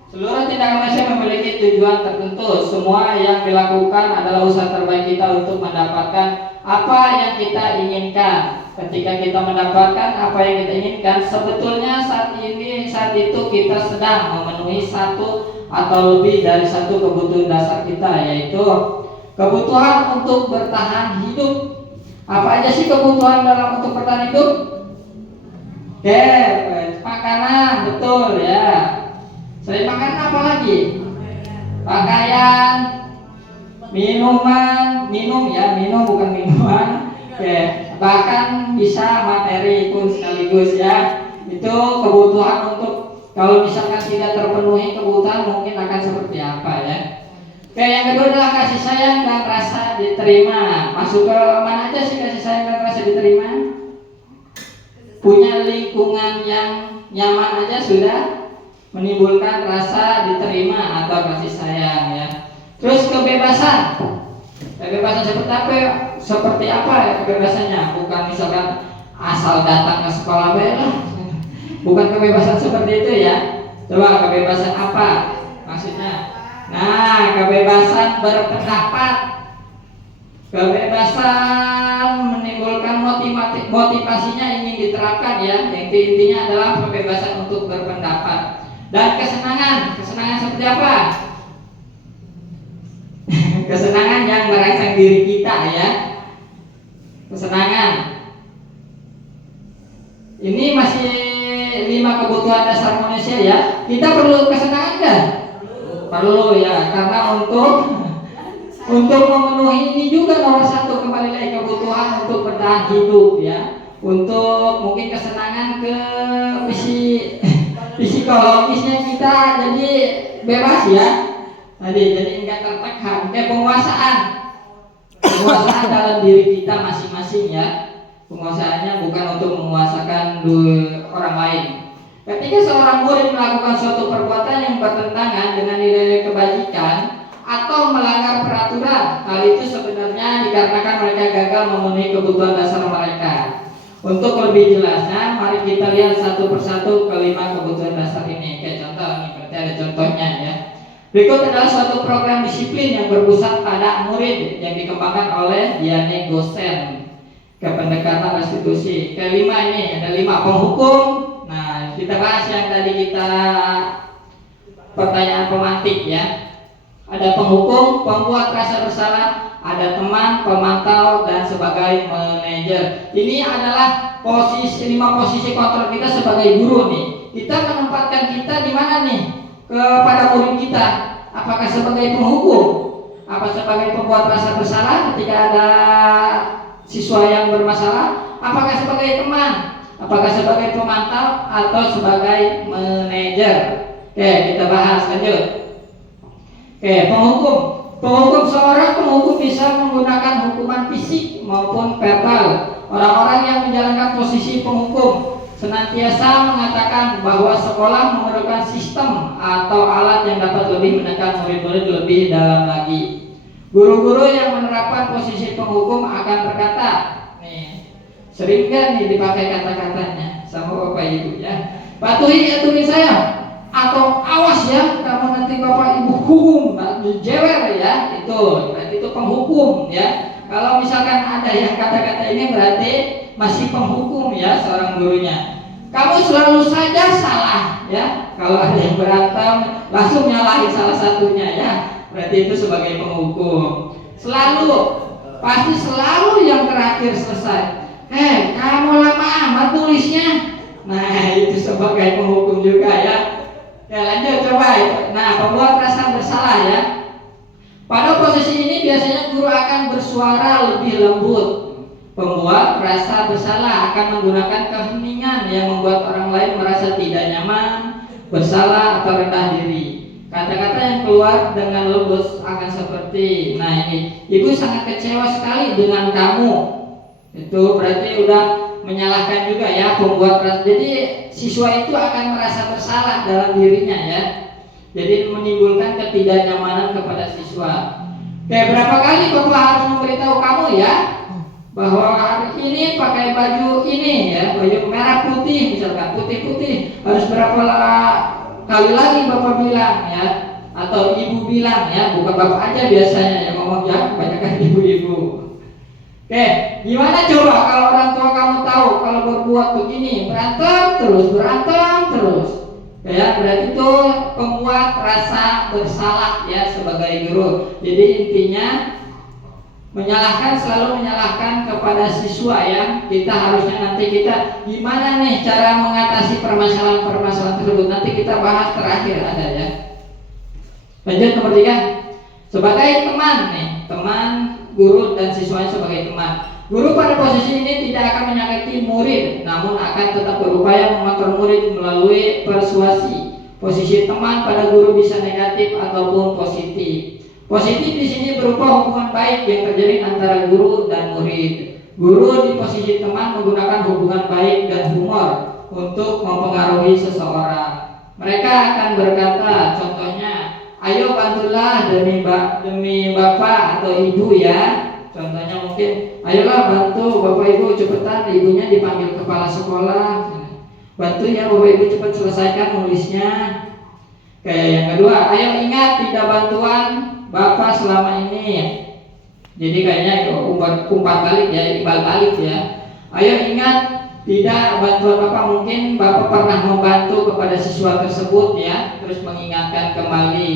Seluruh tindakan manusia memiliki tujuan tertentu. Semua yang dilakukan adalah usaha terbaik kita untuk mendapatkan apa yang kita inginkan. Ketika kita mendapatkan apa yang kita inginkan, sebetulnya saat itu kita sedang memenuhi satu atau lebih dari satu kebutuhan dasar kita, yaitu kebutuhan untuk bertahan hidup. Apa aja sih kebutuhan dalam untuk bertahan hidup? Oke, makanan, betul ya. Selain makanan apa lagi? Pakaian, minuman, minum bukan minuman. Oke, bahkan bisa materi pun sekaligus ya. Itu kebutuhan untuk, kalau misalkan tidak terpenuhi kebutuhan mungkin akan seperti apa ya. Oke, yang kedua adalah kasih sayang dan rasa diterima. Masuk ke mana aja sih kasih sayang dan rasa diterima? Punya lingkungan yang nyaman aja sudah menimbulkan rasa diterima atau kasih sayang ya. Terus kebebasan. Kebebasan seperti apa? Seperti apa ya kebebasannya? Bukan misalkan asal datang ke sekolah lah. Bukan kebebasan seperti itu ya. Coba kebebasan apa maksudnya? Nah, kebebasan berpendapat. Kebebasan menimbulkan motivasinya ingin diterapkan ya. Yang intinya adalah kebebasan untuk berpendapat. Dan kesenangan seperti apa? Kesenangan yang merangsang diri kita ya. Kesenangan. Ini masih 5 kebutuhan dasar manusia ya. Kita perlu kesenangan enggak? Perlu ya, karena untuk memenuhi ini juga nomor 1, kembali lagi kebutuhan untuk bertahan hidup ya. Untuk mungkin kesenangan ke psikologisnya kita jadi bebas ya. Jadi enggak tertekan. Penguasaan dalam diri kita masing-masing ya. Penguasaannya bukan untuk menguasakan orang lain. Ketika seorang murid melakukan suatu perbuatan yang bertentangan dengan nilai kebajikan atau melanggar peraturan, hal itu sebenarnya dikarenakan mereka gagal memenuhi kebutuhan dasar mereka. Untuk lebih jelasnya, mari kita lihat satu persatu ke 5 kebutuhan dasar ini. Kayak contoh, ini berarti ada contohnya ya. Berikut adalah suatu program disiplin yang berpusat pada murid yang dikembangkan oleh Diane Gosen ke pendekatan restitusi. Kelima ini ada 5 penghukum. Nah, kita bahas yang tadi kita pertanyaan pemantik ya. Ada penghukum, pembuat rasa bersalah, ada teman, pemantau, dan sebagai manajer. Ini adalah 5 posisi kontrol kita sebagai guru nih. Kita menempatkan kita di mana nih? Kepada murid kita, apakah sebagai penghukum, apa sebagai pembuat rasa bersalah ketika ada siswa yang bermasalah, apakah sebagai teman, apakah sebagai pemantau, atau sebagai manajer. Oke, kita bahas lanjut. Oke, penghukum. Seorang penghukum bisa menggunakan hukuman fisik maupun verbal. Orang-orang yang menjalankan posisi penghukum senantiasa mengatakan bahwa sekolah memerlukan sistem atau alat yang dapat lebih menekan murid-murid lebih dalam lagi. Guru-guru yang menerapkan posisi penghukum akan berkata, nih, sering kan nih dipakai kata-katanya sama Bapak Ibu ya. Patuhi aturan saya, atau awas ya, kamu nanti Bapak Ibu hukum, jewer ya, itu berarti itu penghukum ya. Kalau misalkan ada yang kata-kata ini berarti masih penghukum ya seorang gurunya. Kamu selalu saja salah ya. Kalau ada yang berantem langsung nyalahin salah satunya ya. Berarti itu sebagai penghukum. Pasti selalu yang terakhir selesai. Kamu lama amat tulisnya. Nah, itu sebagai penghukum juga ya. Ya lanjut coba. Nah, pembuat rasa bersalah ya. Pada posisi ini biasanya guru akan bersuara lebih lembut. Pembuat rasa bersalah akan menggunakan keheningan yang membuat orang lain merasa tidak nyaman, bersalah, atau rendah diri. Kata-kata yang keluar dengan lembut akan seperti, nah ini, ibu sangat kecewa sekali dengan kamu. Itu berarti udah menyalahkan juga ya pembuat rasa. Jadi siswa itu akan merasa bersalah dalam dirinya ya. Jadi menimbulkan ketidaknyamanan kepada siswa. Berapa kali Bapak harus memberitahu kamu ya bahwa hari ini pakai baju ini ya, baju merah putih misalkan, putih-putih, harus berapa kali lagi Bapak bilang ya, atau Ibu bilang ya, bukan Bapak aja biasanya yang ngomong ya, kebanyakan ibu-ibu. Gimana coba kalau orang tua kamu tahu kalau berbuat begini, berantem terus ya, berarti itu pembuat rasa bersalah ya sebagai guru. Jadi intinya selalu menyalahkan kepada siswa ya. Kita harusnya nanti kita gimana nih cara mengatasi permasalahan tersebut, nanti kita bahas terakhir ada ya. Lanjut nomor 3. Sebagai teman nih, teman guru dan siswanya sebagai teman. Guru pada posisi ini tidak akan menyakiti murid, namun akan tetap berupaya mengontrol murid melalui persuasi. Posisi teman pada guru bisa negatif ataupun positif. Positif di sini berupa hubungan baik yang terjadi antara guru dan murid. Guru di posisi teman menggunakan hubungan baik dan humor untuk mempengaruhi seseorang. Mereka akan berkata, contohnya, ayo bantulah demi bapak atau ibu ya. Contohnya mungkin, ayolah bantu Bapak Ibu cepetan, ibunya dipanggil kepala sekolah. Bantu ya Bapak Ibu cepat selesaikan nulisnya. Kayak yang kedua, ayo ingat tidak bantuan Bapak selama ini. Jadi kayaknya itu umpan balik ya, imbal balik ya. Ayo ingat tidak bantuan Bapak, mungkin Bapak pernah membantu kepada siswa tersebut ya, terus mengingatkan kembali.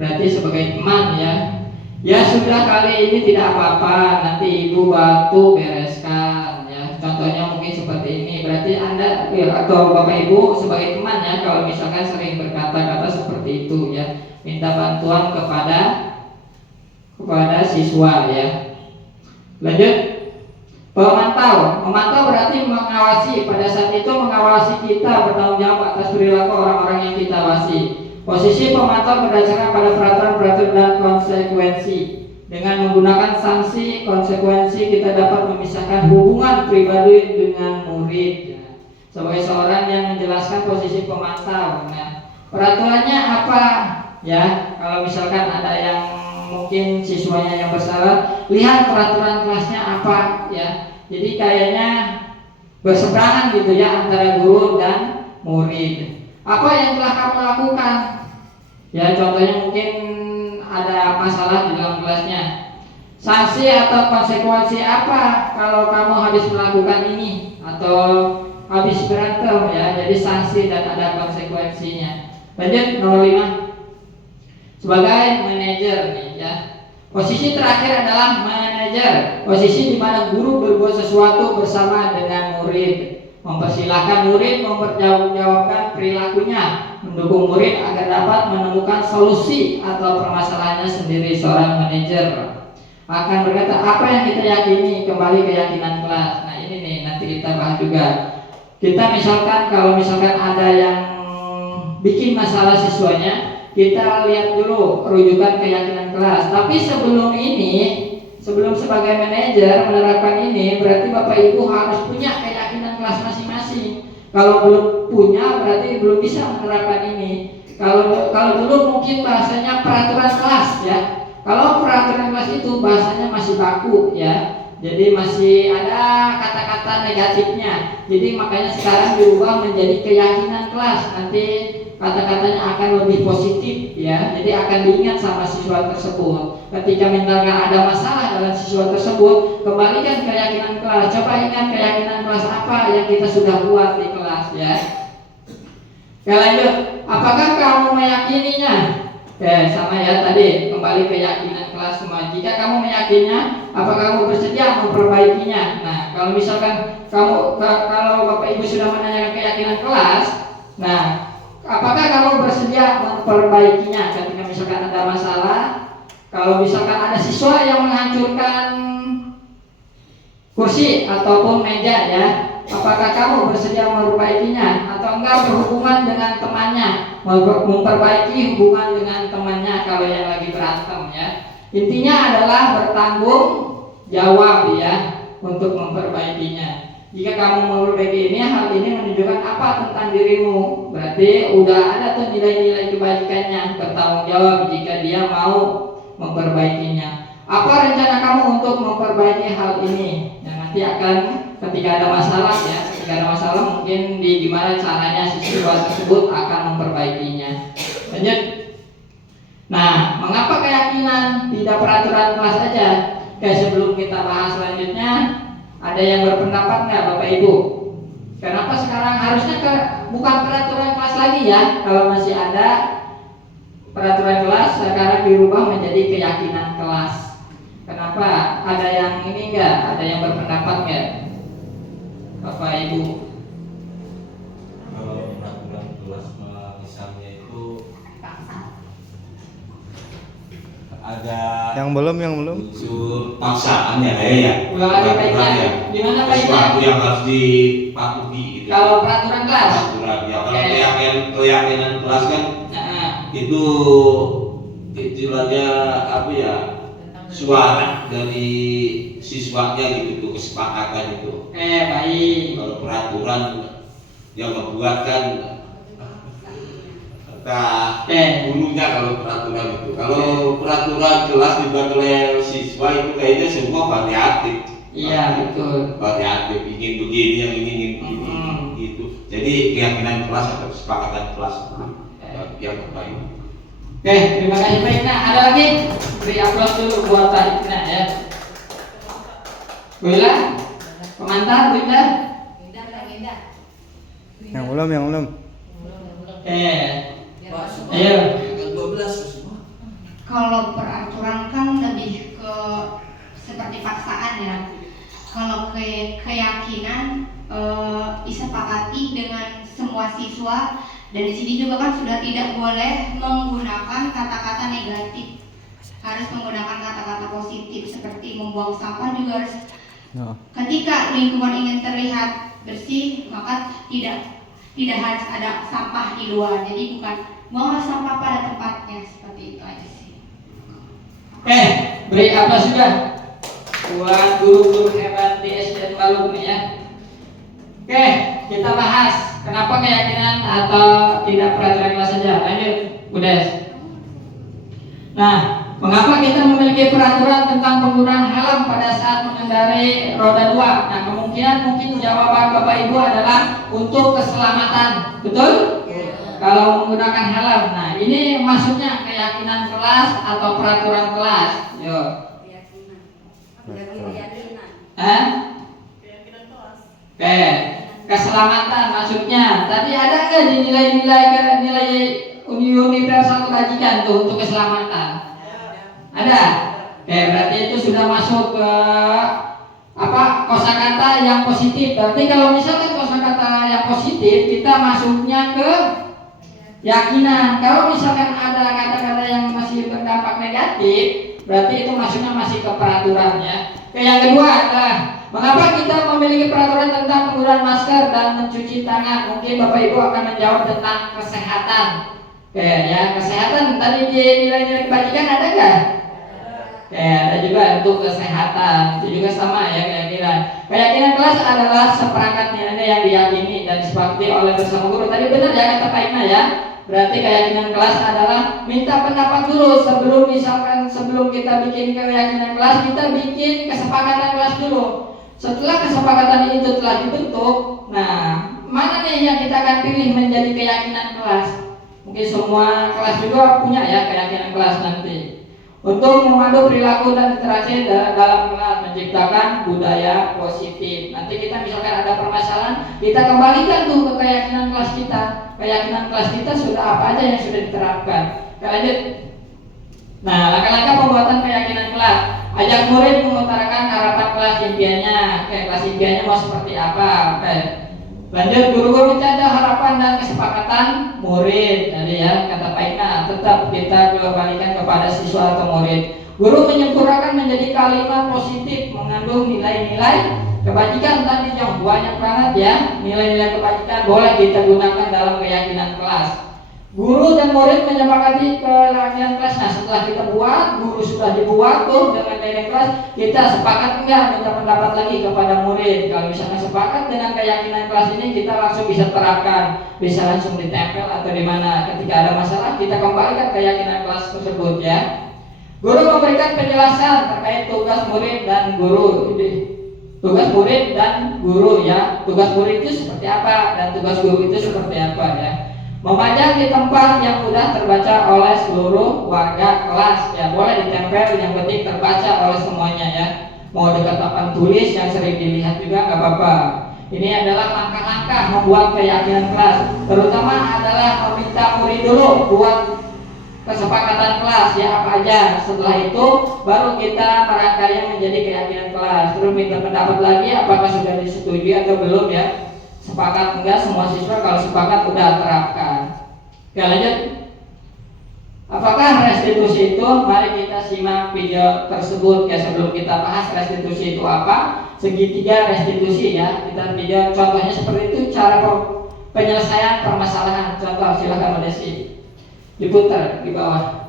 Berarti sebagai teman ya. Ya sudah kali ini tidak apa-apa, nanti ibu bantu bereskan ya. Contohnya mungkin seperti ini. Berarti Anda atau Bapak Ibu sebagai teman ya, kalau misalkan sering berkata-kata seperti itu ya, minta bantuan kepada siswa ya. Lanjut. Memantau berarti mengawasi. Pada saat itu mengawasi kita, bertanggung jawab atas perilaku orang-orang yang kita awasi. Posisi pemantau berdasarkan pada peraturan dan konsekuensi. Dengan menggunakan sanksi konsekuensi kita dapat memisahkan hubungan pribadi dengan murid. Sebagai seorang yang menjelaskan posisi pemantau. Nah, peraturannya apa? Ya, kalau misalkan ada yang mungkin siswanya yang bersalah, lihat peraturan kelasnya apa ya. Jadi kayaknya berseberangan gitu ya antara guru dan murid. Apa yang telah kamu lakukan? Ya, contohnya mungkin ada masalah di dalam kelasnya. Sanksi atau konsekuensi apa kalau kamu habis melakukan ini atau habis berantem ya. Jadi sanksi dan ada konsekuensinya. Lanjut nomor 5. Sebagai manajer nih ya. Posisi terakhir adalah manajer. Posisi di mana guru berbuat sesuatu bersama dengan murid, mempersilahkan murid mempertanggungjawabkan perilakunya, mendukung murid agar dapat menemukan solusi atau permasalahannya sendiri. Seorang manajer akan berkata apa yang kita yakini, kembali keyakinan kelas. Nah ini nih nanti kita bahas juga. Kita misalkan kalau misalkan ada yang bikin masalah siswanya, kita lihat dulu rujukan keyakinan kelas. Tapi sebelum ini, sebelum sebagai manajer menerapkan ini, berarti Bapak Ibu harus punya keyakinan kelas masing-masing. Kalau belum punya, berarti belum bisa menerapkan ini. Kalau dulu mungkin bahasanya peraturan kelas ya. Kalau peraturan kelas itu bahasanya masih baku ya. Jadi masih ada kata-kata negatifnya. Jadi makanya sekarang dirubah menjadi keyakinan kelas. Nanti kata-katanya akan lebih positif ya. Jadi akan diingat sama siswa tersebut. Ketika misalkan ada masalah dalam siswa tersebut, kembalikan keyakinan kelas. Coba ingat keyakinan kelas apa yang kita sudah buat di kelas ya. Oke lanjut. Apakah kamu meyakininya? Oke sama ya tadi, kembali keyakinan kelas semua. Jika kamu meyakininya, apakah kamu bersedia memperbaikinya? Nah kalau misalkan kalau Bapak Ibu sudah menanyakan keyakinan kelas, nah apakah kamu bersedia memperbaikinya ketika misalkan ada masalah? Kalau misalkan ada siswa yang menghancurkan kursi ataupun meja ya, apakah kamu bersedia memperbaikinya atau enggak berhubungan dengan temannya, memperbaiki hubungan dengan temannya kalau yang lagi berantem ya. Intinya adalah bertanggung jawab ya untuk memperbaikinya. Jika kamu memperbaiki ini, hal ini menunjukkan apa tentang dirimu? Berarti udah ada tuh nilai-nilai kebaikannya, bertanggung jawab jika dia mau memperbaikinya. Apa rencana kamu untuk memperbaiki hal ini? Yang nanti akan ketika ada masalah ya, ketika ada masalah mungkin di gimana caranya siswa tersebut akan memperbaikinya. Lanjut. Nah, mengapa keyakinan tidak peraturan kelas saja? Oke, sebelum kita bahas selanjutnya, ada yang berpendapat nggak Bapak Ibu? Kenapa sekarang harusnya bukan peraturan kelas lagi ya? Kalau masih ada peraturan kelas, sekarang dirubah menjadi keyakinan kelas. Kenapa? Ada yang ini nggak? Ada yang berpendapat nggak? Bapak Ibu? Kalau peraturan kelas misalnya itu ada Yang belum. unsur paksaannya ya. Ulang ada baiknya. Di mana baiknya? Sesuatu yang harus dipatuhi gitu. Kalau peraturan kelas? Peraturan ya. Kalau Oke. keyakinan kelas kan Nah, itu istilahnya apa ya, suara dari siswanya gitu tuh, kesepakatan itu. baik. Kalau peraturan yang membuat kan gurunya kalau peraturan itu. Kalau peraturan jelas dibuat oleh siswa itu kayaknya semua variatif. Iya betul. Variatif, ingin begini, yang ingin begini gitu. Jadi keyakinan kelas atau kesepakatan kelas yang terbaik. Oke, terima kasih Pak Ina. Ada lagi? Beri aplaus dulu buat Pak Ina ya. Bu Ila, komentar Bu Ila. Yang belum. Oke. Ayo. Kalau peraturan kan lebih ke seperti paksaan ya. Kalau keyakinan disepakati dengan semua siswa, dan di sini juga kan sudah tidak boleh menggunakan kata-kata negatif, harus menggunakan kata-kata positif seperti membuang sampah juga harus. Ketika lingkungan ingin terlihat bersih, maka tidak harus ada sampah di luar. Jadi bukan buanglah sampah pada tempatnya, seperti itu aja sih. Oke, beri aplaus juga buat guru-guru hebat di SDN Balung nih ya. Oke, kita bahas kenapa keyakinan atau tidak peraturan kelas saja. Lanjut, Budes. Nah, mengapa kita memiliki peraturan tentang penggunaan helm pada saat mengendarai roda 2? Nah, mungkin jawaban Bapak Ibu adalah untuk keselamatan, betul? kalau menggunakan helm. Nah, ini maksudnya keyakinan kelas atau peraturan kelas. Yo. Hah? Oke, keselamatan maksudnya. Tadi ada nggak di nilai universal kebajikan tuh untuk keselamatan? Ada. Oke, berarti itu sudah masuk ke kosakata yang positif. Berarti kalau misalkan kosakata yang positif, kita masuknya ke keyakinan. Kalau misalkan ada kata-kata yang masih berdampak negatif, berarti itu masuknya masih ke peraturan ya. Oke, yang kedua adalah mengapa kita memiliki peraturan tentang penggunaan masker dan mencuci tangan? Mungkin Bapak Ibu akan menjawab tentang kesehatan. Oke ya, kesehatan tadi di nilai-nilai kebajikan ada nggak? Oke, ada juga untuk kesehatan. Itu juga sama ya keyakinan. Keyakinan kelas adalah seperangkat nilai yang diyakini dan disepakati oleh bersama guru. Tadi benar ya kata Pak Ima ya. Berarti keyakinan kelas adalah minta pendapat dulu sebelum kita bikin keyakinan kelas, kita bikin kesepakatan kelas dulu. Setelah kesepakatan itu telah dibentuk, nah mana nih yang kita akan pilih menjadi keyakinan kelas? Mungkin semua kelas juga punya ya keyakinan kelas nanti. Untuk memandu perilaku dan interaksi dalam kelas, menciptakan budaya positif. Nanti kita misalkan ada permasalahan, kita kembalikan tuh ke keyakinan kelas kita. Keyakinan kelas kita sudah apa aja yang sudah diterapkan. Oke, lanjut. Nah, langkah-langkah pembuatan keyakinan kelas. Ajak murid mengutarakan harapan kelas impiannya. Oke, kelas impiannya mau seperti apa? Oke. Lanjut, guru-guru mencatat harapan dan kesepakatan murid. Tadi ya kata Pak Ina, tetap kita kembalikan kepada siswa atau murid. Guru menyempurnakan menjadi kalimat positif mengandung nilai-nilai kebajikan. Tadi yang banyak banget ya, nilai-nilai kebajikan boleh kita gunakan dalam keyakinan kelas. Guru dan murid menyepakati keyakinan kelas. Nah, setelah kita buat, guru sudah dibuat tuh dengan nilai kelas, kita sepakat enggak minta pendapat lagi kepada murid. Kalau misalnya sepakat dengan keyakinan kelas ini, kita langsung bisa terapkan, bisa langsung ditempel atau di mana. Ketika ada masalah, kita kembalikan keyakinan kelas tersebut ya. Guru memberikan penjelasan terkait tugas murid dan guru. Tugas murid dan guru ya. Tugas murid itu seperti apa dan tugas guru itu seperti apa ya. Memajang di tempat yang mudah terbaca oleh seluruh warga kelas ya, boleh ditempel, yang penting terbaca oleh semuanya ya. Mau dekat papan tulis yang sering dilihat juga nggak apa-apa. Ini adalah langkah-langkah membuat keyakinan kelas. Terutama adalah meminta murid dulu buat kesepakatan kelas ya apa aja. Setelah itu baru kita merangkainya menjadi keyakinan kelas. Terus minta pendapat lagi apakah sudah disetujui atau belum ya. Sepakat enggak, semua siswa kalau sepakat udah terapkan. Oke, lanjut. Apakah restitusi itu? Mari kita simak video tersebut ya sebelum kita bahas restitusi itu apa. Segitiga restitusi ya. Kita video contohnya seperti itu, cara penyelesaian permasalahan. Contoh, silakan Mbak Desi. Diputar di bawah.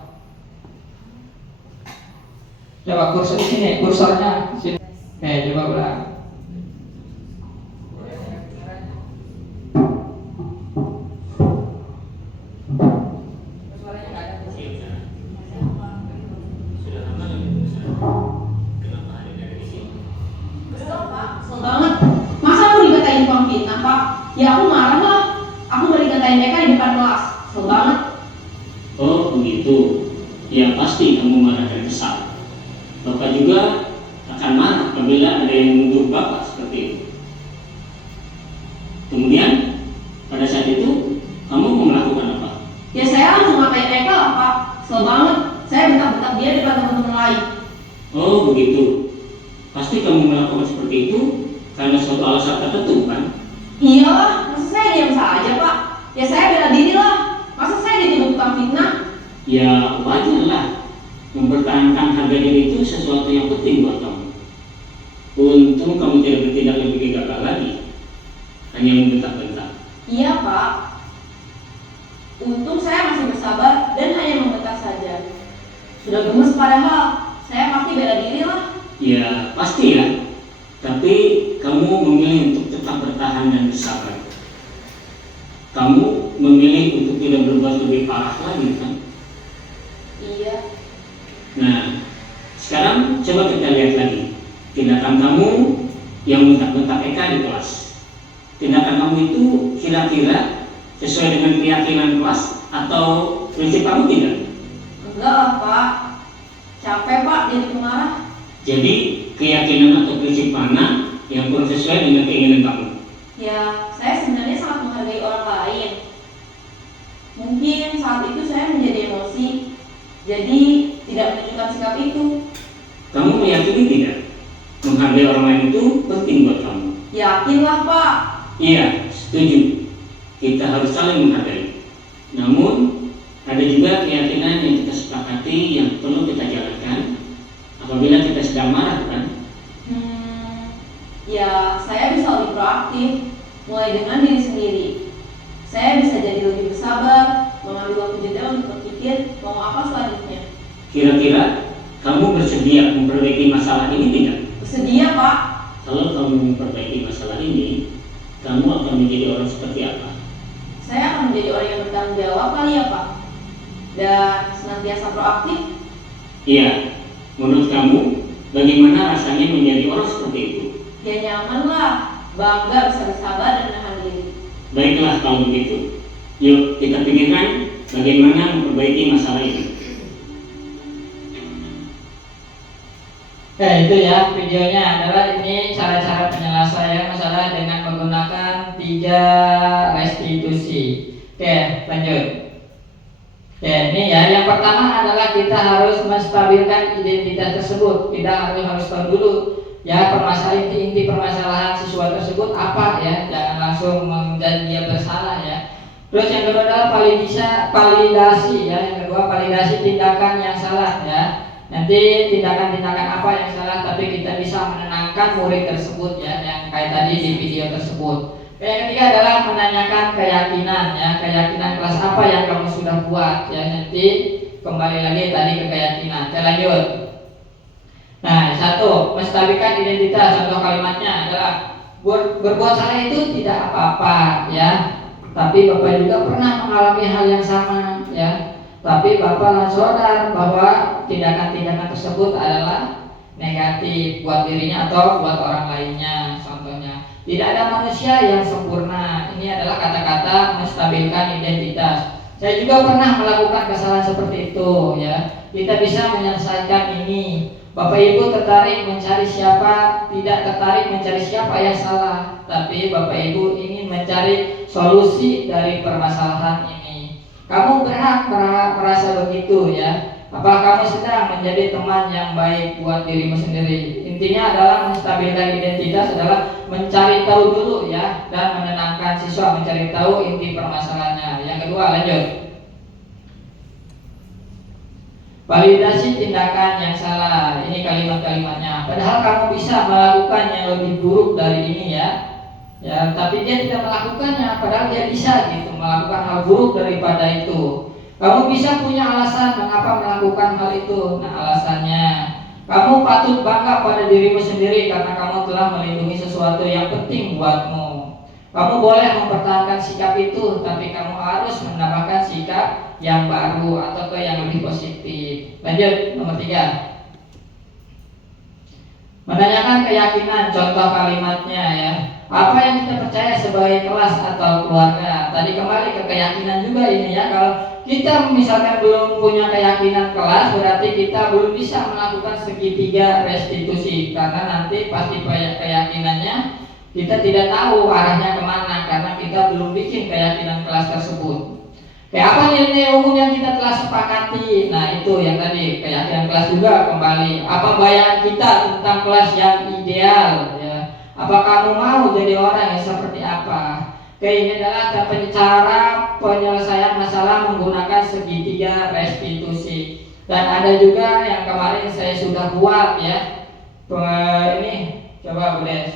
Coba kursor sini, kursornya sini. Oke, coba ulang. Ya aku marah lah, aku beri katain mereka di depan kelas, kesel banget. Oh begitu, ya pasti kamu marah dan kesal. Bapak juga akan marah apabila ada yang menuduh Bapak seperti itu. Kemudian pada saat itu kamu mau melakukan apa? Ya saya langsung ngatain mereka lah Pak, kesel banget. Saya bentak-bentak dia di depan teman-teman lain. Oh begitu, pasti kamu melakukan seperti itu karena suatu alasan tertentu kan? Iyalah, masa saya diam saja Pak? Ya saya bela diri lah, masa saya dituduh tukang fitnah? Ya wajar lah, mempertahankan harga diri itu sesuatu yang penting buat kamu. Untung kamu tidak bertindak lebih gegabah lagi, hanya membentak-bentak. Iya Pak, untung saya masih bersabar dan hanya membentak saja. Sudah gemes padahal, saya pasti bela diri lah. Ya pasti ya, tapi kamu memilih untuk tetap bertahan dan bersabar. Kamu memilih untuk tidak berbuat lebih parah lagi kan? Iya. Nah, sekarang coba kita lihat lagi tindakan kamu yang bentak-bentak Eka di kelas. Tindakan kamu itu kira-kira sesuai dengan keyakinan kelas atau prinsip kamu tidak? Enggak lah Pak, capek Pak jadi pemarah. Jadi keyakinan atau prinsip mana yang kurang sesuai dengan keinginan kamu? Ya, saya sebenarnya sangat menghargai orang lain. Mungkin saat itu saya menjadi emosi, jadi tidak menunjukkan sikap itu. Kamu meyakini tidak? Menghargai orang lain itu penting buat kamu. Yakinlah Pak. Iya, setuju. Kita harus saling menghargai. Namun, ada juga keyakinan yang kita sepakati yang perlu kita jalankan apabila kita sedang marah, kan? Ya, saya bisa lebih proaktif, mulai dengan diri sendiri. Saya bisa jadi lebih bersabar, mengambil waktu jeda untuk berpikir mau apa selanjutnya. Kira-kira kamu bersedia memperbaiki masalah ini tidak? Bersedia Pak. Kalau kamu memperbaiki masalah ini, kamu akan menjadi orang seperti apa? Saya akan menjadi orang yang bertanggung jawab kali ya Pak. Dan senantiasa proaktif. Iya, menurut kamu bagaimana rasanya menjadi orang seperti itu? Ya nyaman lah, bangga bisa bersabar dan menahan diri. Baiklah kalau begitu. Yuk kita pikirkan bagaimana memperbaiki masalah ini. Itu ya videonya adalah ini cara-cara penyelesaian masalah dengan menggunakan 3 restitusi. Oke, lanjut. Oke, ini ya yang pertama adalah kita harus menstabilkan identitas tersebut. Kita harus tahu dulu ya permasalahan inti permasalahan siswa tersebut apa ya, jangan langsung menjadi dia bersalah ya. Terus yang kedua adalah validasi ya, yang kedua validasi tindakan yang salah ya. Nanti tindakan-tindakan apa yang salah tapi kita bisa menenangkan murid tersebut ya, yang kayak tadi di video tersebut. Yang ketiga adalah menanyakan keyakinan ya, keyakinan kelas apa yang kamu sudah buat ya, nanti kembali lagi tadi ke keyakinan. Kita lanjut. Nah, 1, menstabilkan identitas. Contoh kalimatnya adalah berbuat salah itu tidak apa-apa ya, tapi Bapak juga pernah mengalami hal yang sama ya. Tapi Bapak sadar bahwa tindakan-tindakan tersebut adalah negatif buat dirinya atau buat orang lainnya. Contohnya, tidak ada manusia yang sempurna. Ini adalah kata-kata menstabilkan identitas. Saya juga pernah melakukan kesalahan seperti itu ya. Kita bisa menyelesaikan ini. Bapak Ibu tertarik mencari siapa, tidak tertarik mencari siapa yang salah, tapi Bapak Ibu ingin mencari solusi dari permasalahan ini. Kamu berhak merasa begitu ya. Apakah kamu sedang menjadi teman yang baik buat dirimu sendiri? Intinya adalah menstabilkan identitas adalah mencari tahu dulu ya, dan menenangkan siswa mencari tahu inti permasalahannya. Yang kedua, lanjut. Validasi tindakan yang salah. Ini kalimat-kalimatnya. Padahal kamu bisa melakukan yang lebih buruk dari ini ya. Ya, tapi dia tidak melakukannya. Padahal dia bisa gitu melakukan hal buruk daripada itu. Kamu bisa punya alasan mengapa melakukan hal itu. Nah, alasannya, kamu patut bangga pada dirimu sendiri karena kamu telah melindungi sesuatu yang penting buatmu. Kamu boleh mempertahankan sikap itu, tapi kamu harus menambahkan sikap yang baru atau yang lebih positif. Lanjut, nomor 3. Menanyakan keyakinan. Contoh kalimatnya ya. Apa yang kita percaya sebagai kelas atau keluarga. Tadi kembali ke keyakinan juga ini ya. Kalau kita misalkan belum punya keyakinan kelas, berarti kita belum bisa melakukan segitiga restitusi, karena nanti pasti keyakinannya kita tidak tahu arahnya kemana, karena kita belum bikin keyakinan kelas tersebut. Kayak apa nilai umum yang kita telah sepakati? Nah itu yang tadi keyakinan kelas juga kembali. Apa bayangan kita tentang kelas yang ideal? Ya. Apa kamu mau jadi orang yang seperti apa? Ini adalah cara penyelesaian masalah menggunakan segitiga restitusi. Dan ada juga yang kemarin saya sudah buat ya. Ini coba Bu Des.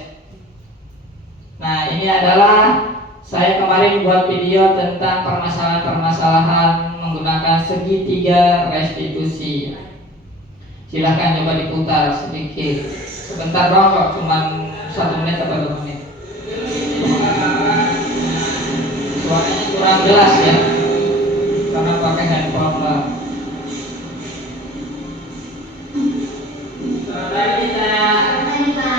Nah ini adalah saya kemarin buat video tentang permasalahan-permasalahan menggunakan segitiga restitusi. Silahkan coba diputar sedikit. Sebentar dong kok, cuma 1 menit atau 2 menit. Suaranya kurang jelas ya, karena pakai handphone lah. Tadi kita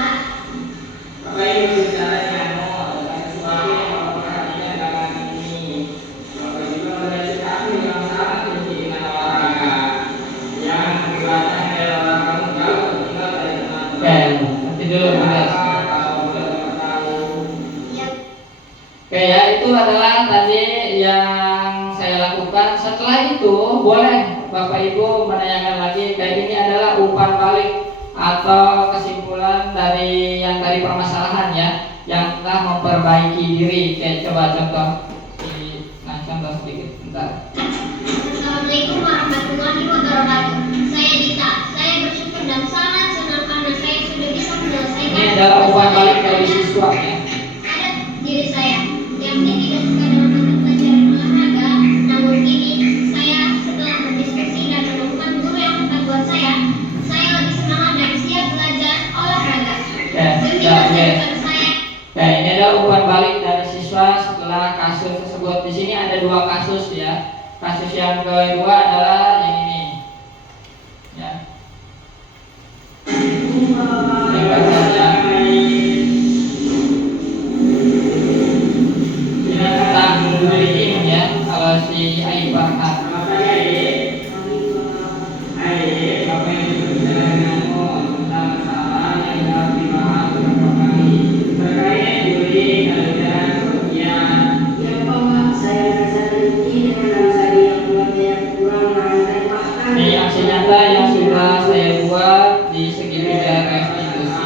Bapak Ibu bicara dengan sesuatu yang memperhatikan dalam ini. itu boleh Bapak Ibu menanyakan lagi, kayak ini adalah umpan balik atau kesimpulan dari yang tadi permasalahan ya, yang telah memperbaiki diri. Kayak coba contoh contoh sedikit bentar. Assalamualaikum warahmatullahi wabarakatuh. Saya Dita. Saya bersyukur dan sangat senang karena saya sudah bisa menyelesaikan. Ini adalah umpan balik dari siswa ya. Ada diri saya yang tidak suka dengan mata pelajaran olahraga, namun kini saya setelah berdiskusi dan menemukan guru yang tepat buat saya lebih semangat dan siap belajar olahraga. Demi masa depan saya. Nah, ini adalah umpan balik dari siswa setelah kasus tersebut. Di sini ada 2 kasus ya. Kasus yang kedua adalah yang ini. Ya. Yang bacanya. Ini tentang bullying ya. Kalau si Aib Farhan. Apa yang berbicara denganmu tentang kesalahan yang harus dimaafkan beberapa kali terkait bullying dan kemudian. Ya Pak, saya merasa terhenti dengan alasan yang buatnya kurang maafkan. Ini aksi nyata yang sudah saya buat di segitiga restitusi.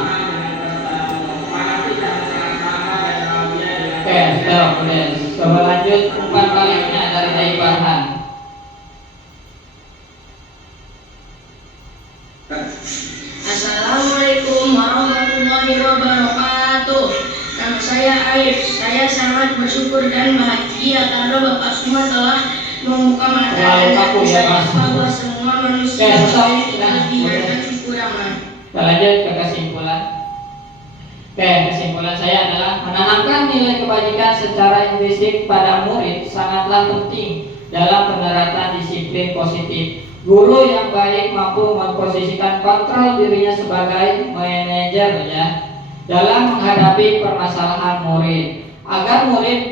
Oke, stop, udah. Coba lanjut umpan baliknya dari Aib Farhan. Assalamualaikum warahmatullahi wabarakatuh. Nama saya Aib. Saya sangat bersyukur dan bahagia karena Bapak semua telah membuka mata dan saya bahwa semua manusia diberikan kekurangan. Kita lanjut ke kesimpulan. Oke, kesimpulan saya adalah menanamkan nilai kebajikan secara implisit pada murid sangatlah penting dalam penerapan disiplin positif. Guru yang baik mampu memposisikan kontrol dirinya sebagai manajer ya dalam menghadapi permasalahan murid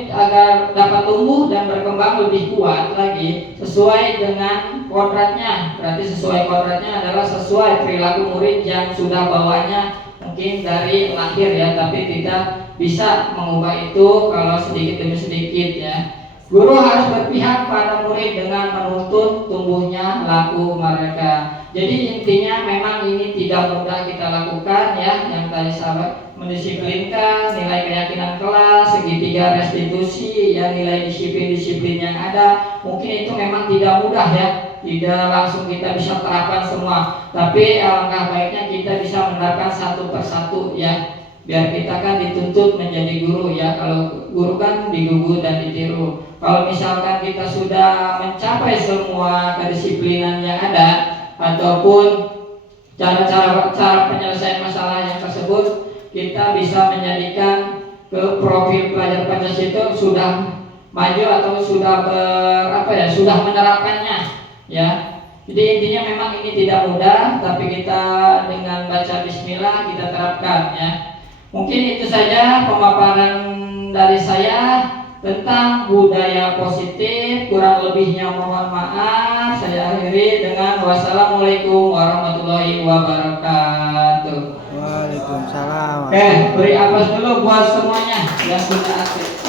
agar dapat tumbuh dan berkembang lebih kuat lagi sesuai dengan kodratnya. Berarti sesuai kodratnya adalah sesuai perilaku murid yang sudah bawaannya mungkin dari lahir ya, tapi tidak bisa mengubah itu kalau sedikit demi sedikit ya. Guru harus berpihak pada murid dengan menuntut tumbuhnya laku mereka. Jadi intinya memang ini tidak mudah kita lakukan ya, yang tadi sahabat mendisiplinkan nilai keyakinan kelas, segitiga restitusi, ya nilai disiplin yang ada. Mungkin itu memang tidak mudah ya, tidak langsung kita bisa terapkan semua. Tapi alangkah baiknya kita bisa menerapkan satu persatu ya. Biar kita kan dituntut menjadi guru ya. Kalau guru kan digugu dan ditiru. Kalau misalkan kita sudah mencapai semua kedisiplinan yang ada ataupun cara penyelesaian masalah yang tersebut, kita bisa menjadikan ke profil pelajar Pancasila itu sudah maju atau sudah sudah menerapkannya ya. Jadi intinya memang ini tidak mudah, tapi kita dengan baca bismillah kita terapkan ya. Mungkin itu saja pemaparan dari saya tentang budaya positif. Kurang lebihnya mohon maaf. Saya akhiri dengan wassalamualaikum warahmatullahi wabarakatuh. Waalaikumsalam. Oke, beri aplaus dulu buat semuanya yang sudah aktif.